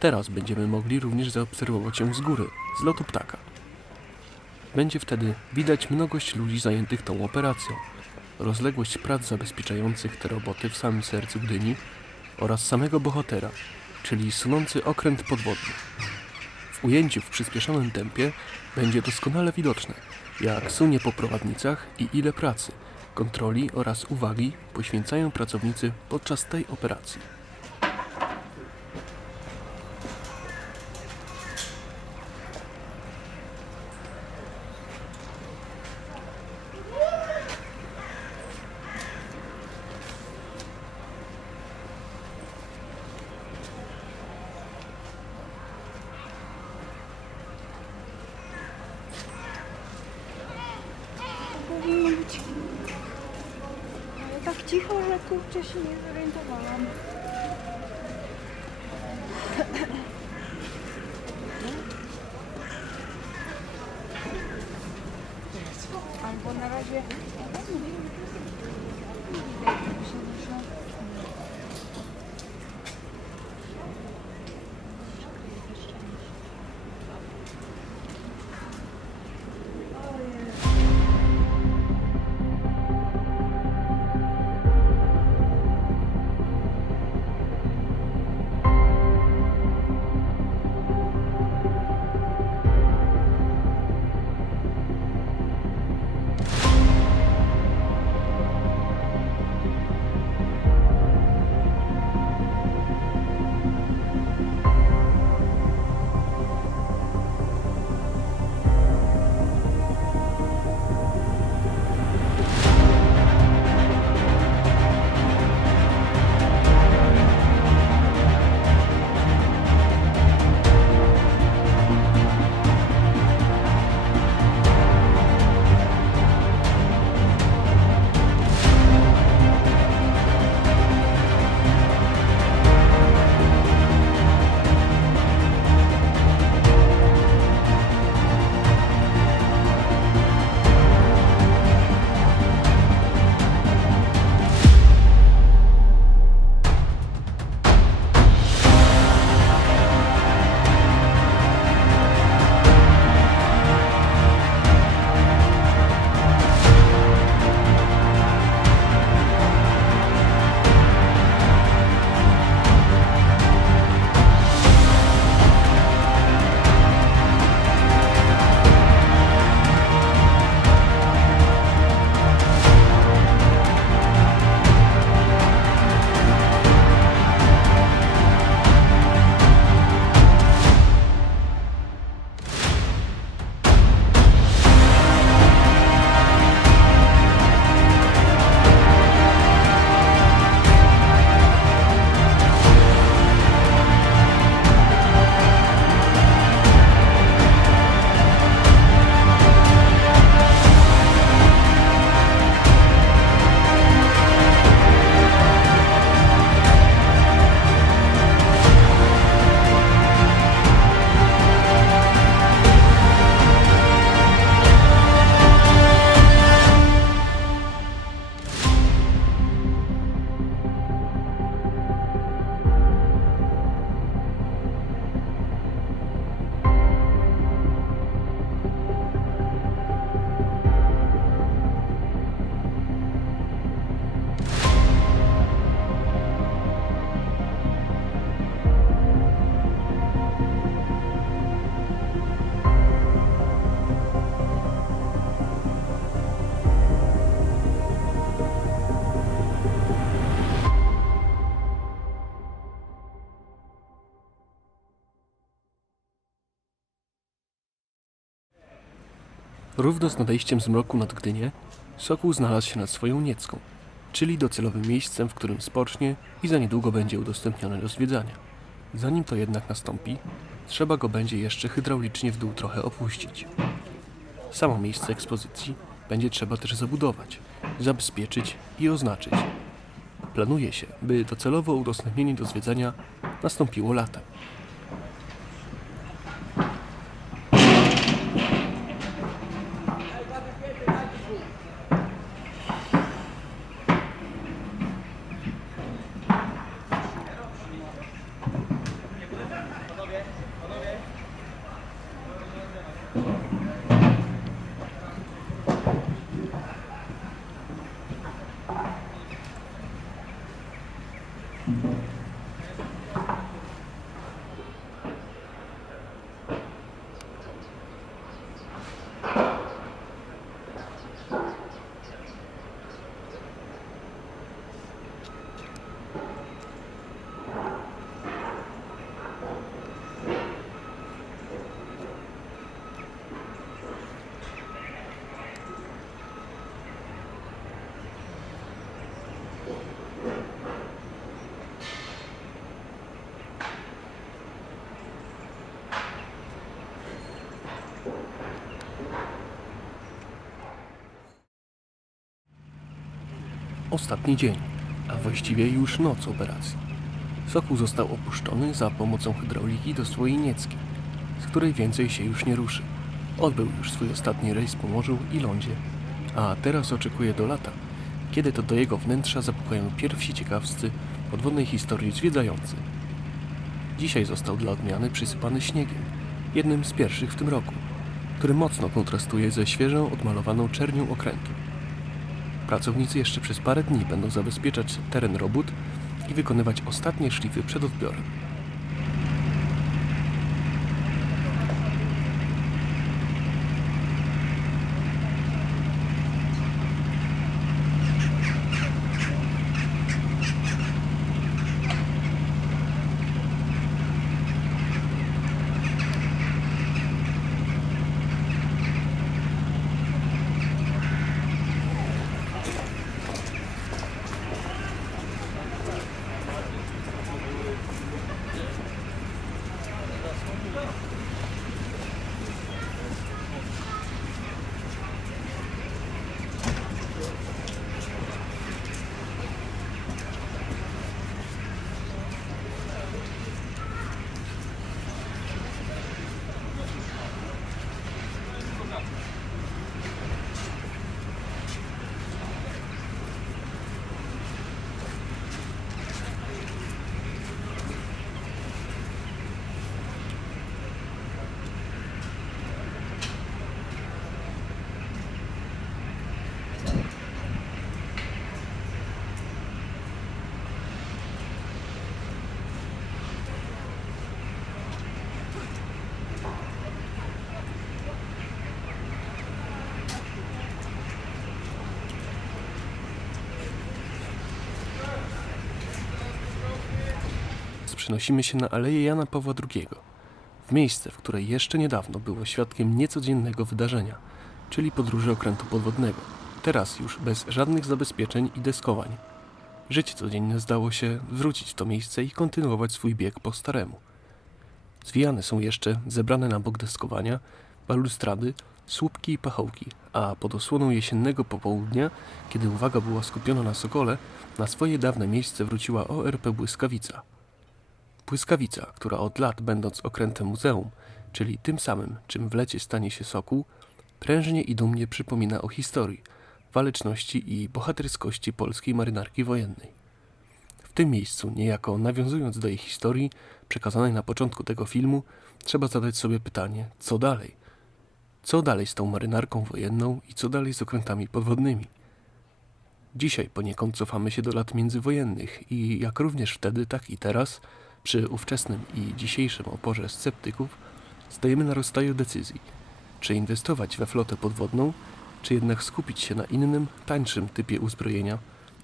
Teraz będziemy mogli również zaobserwować ją z góry, z lotu ptaka. Będzie wtedy widać mnogość ludzi zajętych tą operacją, rozległość prac zabezpieczających te roboty w samym sercu Gdyni oraz samego bohatera, czyli sunący okręt podwodny. W ujęciu w przyspieszonym tempie będzie doskonale widoczne, jak sunie po prowadnicach i ile pracy, kontroli oraz uwagi poświęcają pracownicy podczas tej operacji. Powinno być. Ale tak cicho, że kurczę się nie zorientowałam. Albo na razie. Równo z nadejściem zmroku nad Gdynię, Sokół znalazł się nad swoją Niecką, czyli docelowym miejscem, w którym spocznie i za niedługo będzie udostępnione do zwiedzania. Zanim to jednak nastąpi, trzeba go będzie jeszcze hydraulicznie w dół trochę opuścić. Samo miejsce ekspozycji będzie trzeba też zabudować, zabezpieczyć i oznaczyć. Planuje się, by docelowo udostępnienie do zwiedzania nastąpiło latem. Ostatni dzień, a właściwie już noc operacji. Sokół został opuszczony za pomocą hydrauliki do swojej Niecki, z której więcej się już nie ruszy. Odbył już swój ostatni rejs po morzu i lądzie, a teraz oczekuje do lata, kiedy to do jego wnętrza zapukają pierwsi ciekawscy podwodnej historii zwiedzający. Dzisiaj został dla odmiany przysypany śniegiem, jednym z pierwszych w tym roku, który mocno kontrastuje ze świeżą odmalowaną czernią okrętu. Pracownicy jeszcze przez parę dni będą zabezpieczać teren robót i wykonywać ostatnie szlify przed odbiorem. Przenosimy się na Aleję Jana Pawła II, w miejsce, w której jeszcze niedawno było świadkiem niecodziennego wydarzenia, czyli podróży okrętu podwodnego, teraz już bez żadnych zabezpieczeń i deskowań. Życie codzienne zdało się wrócić w to miejsce i kontynuować swój bieg po staremu. Zwijane są jeszcze zebrane na bok deskowania, balustrady, słupki i pachołki, a pod osłoną jesiennego popołudnia, kiedy uwaga była skupiona na Sokole, na swoje dawne miejsce wróciła ORP Błyskawica. Błyskawica, która od lat, będąc okrętem muzeum, czyli tym samym, czym w lecie stanie się Sokół, prężnie i dumnie przypomina o historii, waleczności i bohaterskości polskiej marynarki wojennej. W tym miejscu, niejako nawiązując do jej historii, przekazanej na początku tego filmu, trzeba zadać sobie pytanie, co dalej? Co dalej z tą marynarką wojenną i co dalej z okrętami podwodnymi? Dzisiaj poniekąd cofamy się do lat międzywojennych i jak również wtedy, tak i teraz, przy ówczesnym i dzisiejszym oporze sceptyków, stajemy na rozstaju decyzji, czy inwestować we flotę podwodną, czy jednak skupić się na innym, tańszym typie uzbrojenia,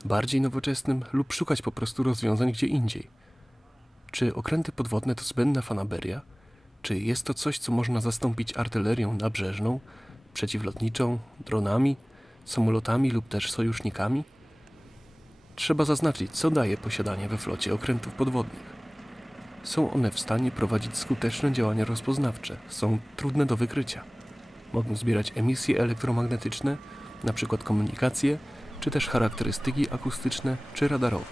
bardziej nowoczesnym lub szukać po prostu rozwiązań gdzie indziej. Czy okręty podwodne to zbędna fanaberia? Czy jest to coś, co można zastąpić artylerią nabrzeżną, przeciwlotniczą, dronami, samolotami lub też sojusznikami? Trzeba zaznaczyć, co daje posiadanie we flocie okrętów podwodnych. Są one w stanie prowadzić skuteczne działania rozpoznawcze, są trudne do wykrycia. Mogą zbierać emisje elektromagnetyczne, np. komunikacje, czy też charakterystyki akustyczne czy radarowe.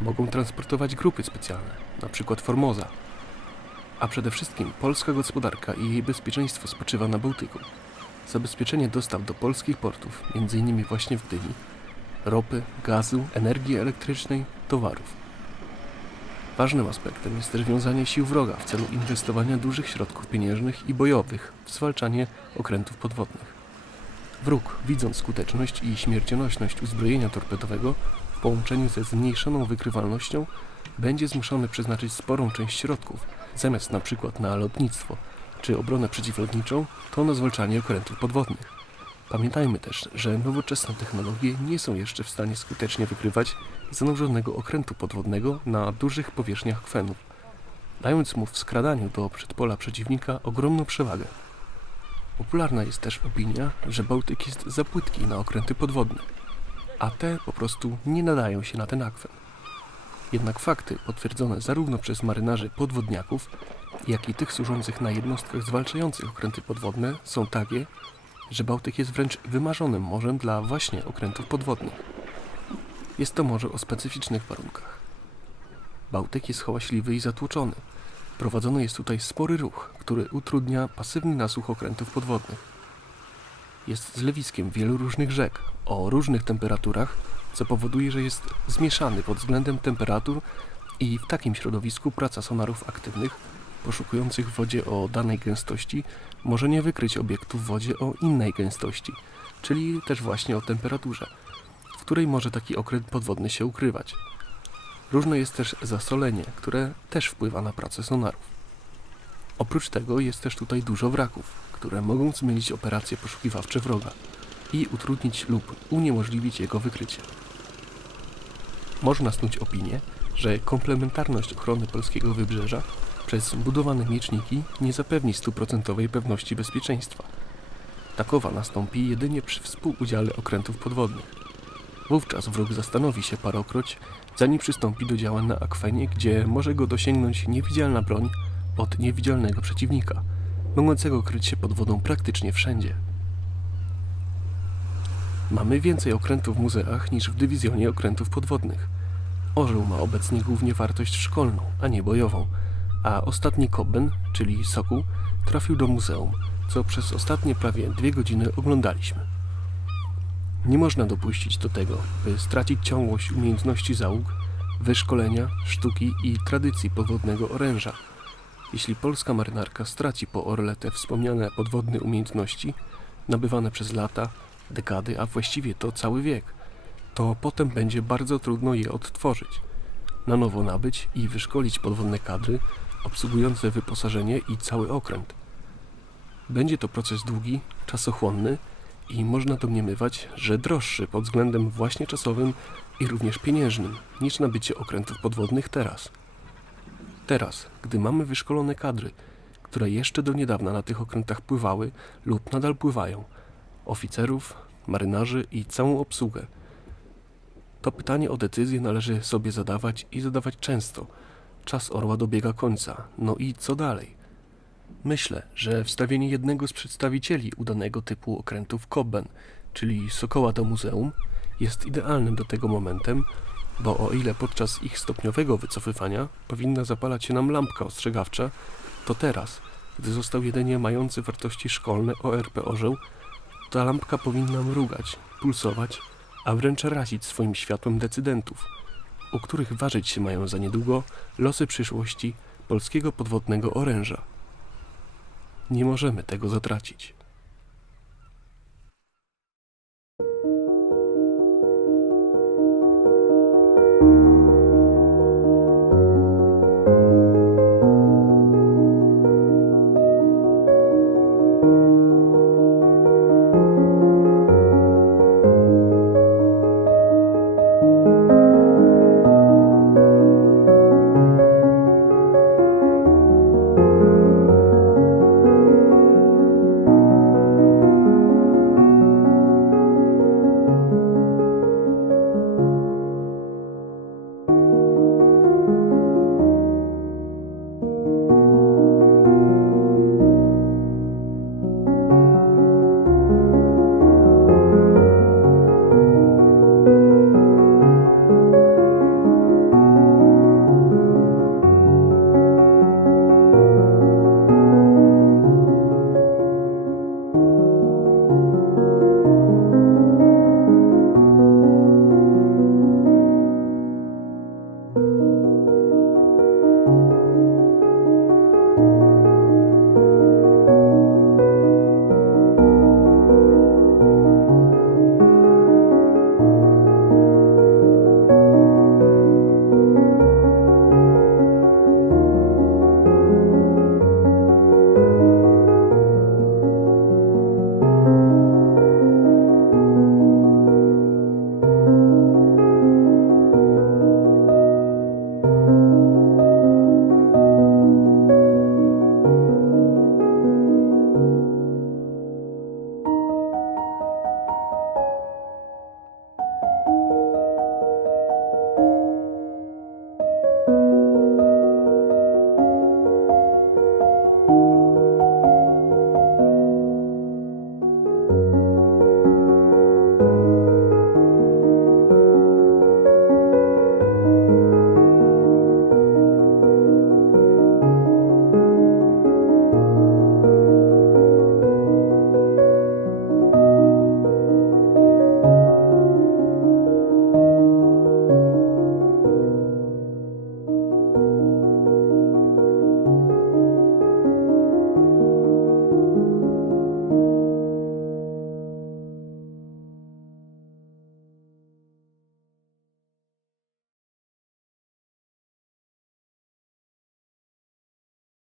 Mogą transportować grupy specjalne, np. Formosa. A przede wszystkim polska gospodarka i jej bezpieczeństwo spoczywa na Bałtyku. Zabezpieczenie dostaw do polskich portów, m.in. właśnie w Gdyni, ropy, gazu, energii elektrycznej, towarów. Ważnym aspektem jest też wiązanie sił wroga w celu inwestowania dużych środków pieniężnych i bojowych w zwalczanie okrętów podwodnych. Wróg, widząc skuteczność i śmiercionośność uzbrojenia torpedowego w połączeniu ze zmniejszoną wykrywalnością, będzie zmuszony przeznaczyć sporą część środków, zamiast np. na lotnictwo czy obronę przeciwlotniczą, to na zwalczanie okrętów podwodnych. Pamiętajmy też, że nowoczesne technologie nie są jeszcze w stanie skutecznie wykrywać zanurzonego okrętu podwodnego na dużych powierzchniach akwenów, dając mu w skradaniu do przedpola przeciwnika ogromną przewagę. Popularna jest też opinia, że Bałtyk jest za płytki na okręty podwodne, a te po prostu nie nadają się na ten akwen. Jednak fakty potwierdzone zarówno przez marynarzy podwodniaków, jak i tych służących na jednostkach zwalczających okręty podwodne są takie, że Bałtyk jest wręcz wymarzonym morzem dla właśnie okrętów podwodnych. Jest to morze o specyficznych warunkach. Bałtyk jest hałaśliwy i zatłoczony. Prowadzony jest tutaj spory ruch, który utrudnia pasywny nasłuch okrętów podwodnych. Jest zlewiskiem wielu różnych rzek o różnych temperaturach, co powoduje, że jest zmieszany pod względem temperatur i w takim środowisku praca sonarów aktywnych, poszukujących w wodzie o danej gęstości, może nie wykryć obiektu w wodzie o innej gęstości, czyli też właśnie o temperaturze, w której może taki okręt podwodny się ukrywać. Różne jest też zasolenie, które też wpływa na pracę sonarów. Oprócz tego jest też tutaj dużo wraków, które mogą zmylić operacje poszukiwawcze wroga i utrudnić lub uniemożliwić jego wykrycie. Można snuć opinię, że komplementarność ochrony polskiego wybrzeża przez budowane mieczniki nie zapewni 100% pewności bezpieczeństwa. Takowa nastąpi jedynie przy współudziale okrętów podwodnych. Wówczas wróg zastanowi się parokroć, zanim przystąpi do działań na akwenie, gdzie może go dosięgnąć niewidzialna broń od niewidzialnego przeciwnika, mogącego kryć się pod wodą praktycznie wszędzie. Mamy więcej okrętów w muzeach niż w dywizjonie okrętów podwodnych. Orzeł ma obecnie głównie wartość szkolną, a nie bojową, a ostatni Kobben, czyli Sokół, trafił do muzeum, co przez ostatnie prawie 2 godziny oglądaliśmy. Nie można dopuścić do tego, by stracić ciągłość umiejętności załóg, wyszkolenia, sztuki i tradycji podwodnego oręża. Jeśli polska marynarka straci po orle te wspomniane podwodne umiejętności, nabywane przez lata, dekady, a właściwie to cały wiek, to potem będzie bardzo trudno je odtworzyć, na nowo nabyć i wyszkolić podwodne kadry obsługujące wyposażenie i cały okręt. Będzie to proces długi, czasochłonny i można domniemywać, że droższy pod względem właśnie czasowym i również pieniężnym niż nabycie okrętów podwodnych teraz. Teraz, gdy mamy wyszkolone kadry, które jeszcze do niedawna na tych okrętach pływały lub nadal pływają, oficerów, marynarzy i całą obsługę, to pytanie o decyzję należy sobie zadawać i zadawać często. Czas orła dobiega końca, no i co dalej? Myślę, że wstawienie jednego z przedstawicieli udanego typu okrętów Kobben, czyli Sokoła do muzeum, jest idealnym do tego momentem, bo o ile podczas ich stopniowego wycofywania powinna zapalać się nam lampka ostrzegawcza, to teraz, gdy został jedynie mający wartości szkolne ORP Orzeł, ta lampka powinna mrugać, pulsować, a wręcz razić swoim światłem decydentów, u których ważyć się mają za niedługo losy przyszłości polskiego podwodnego oręża. Nie możemy tego zatracić.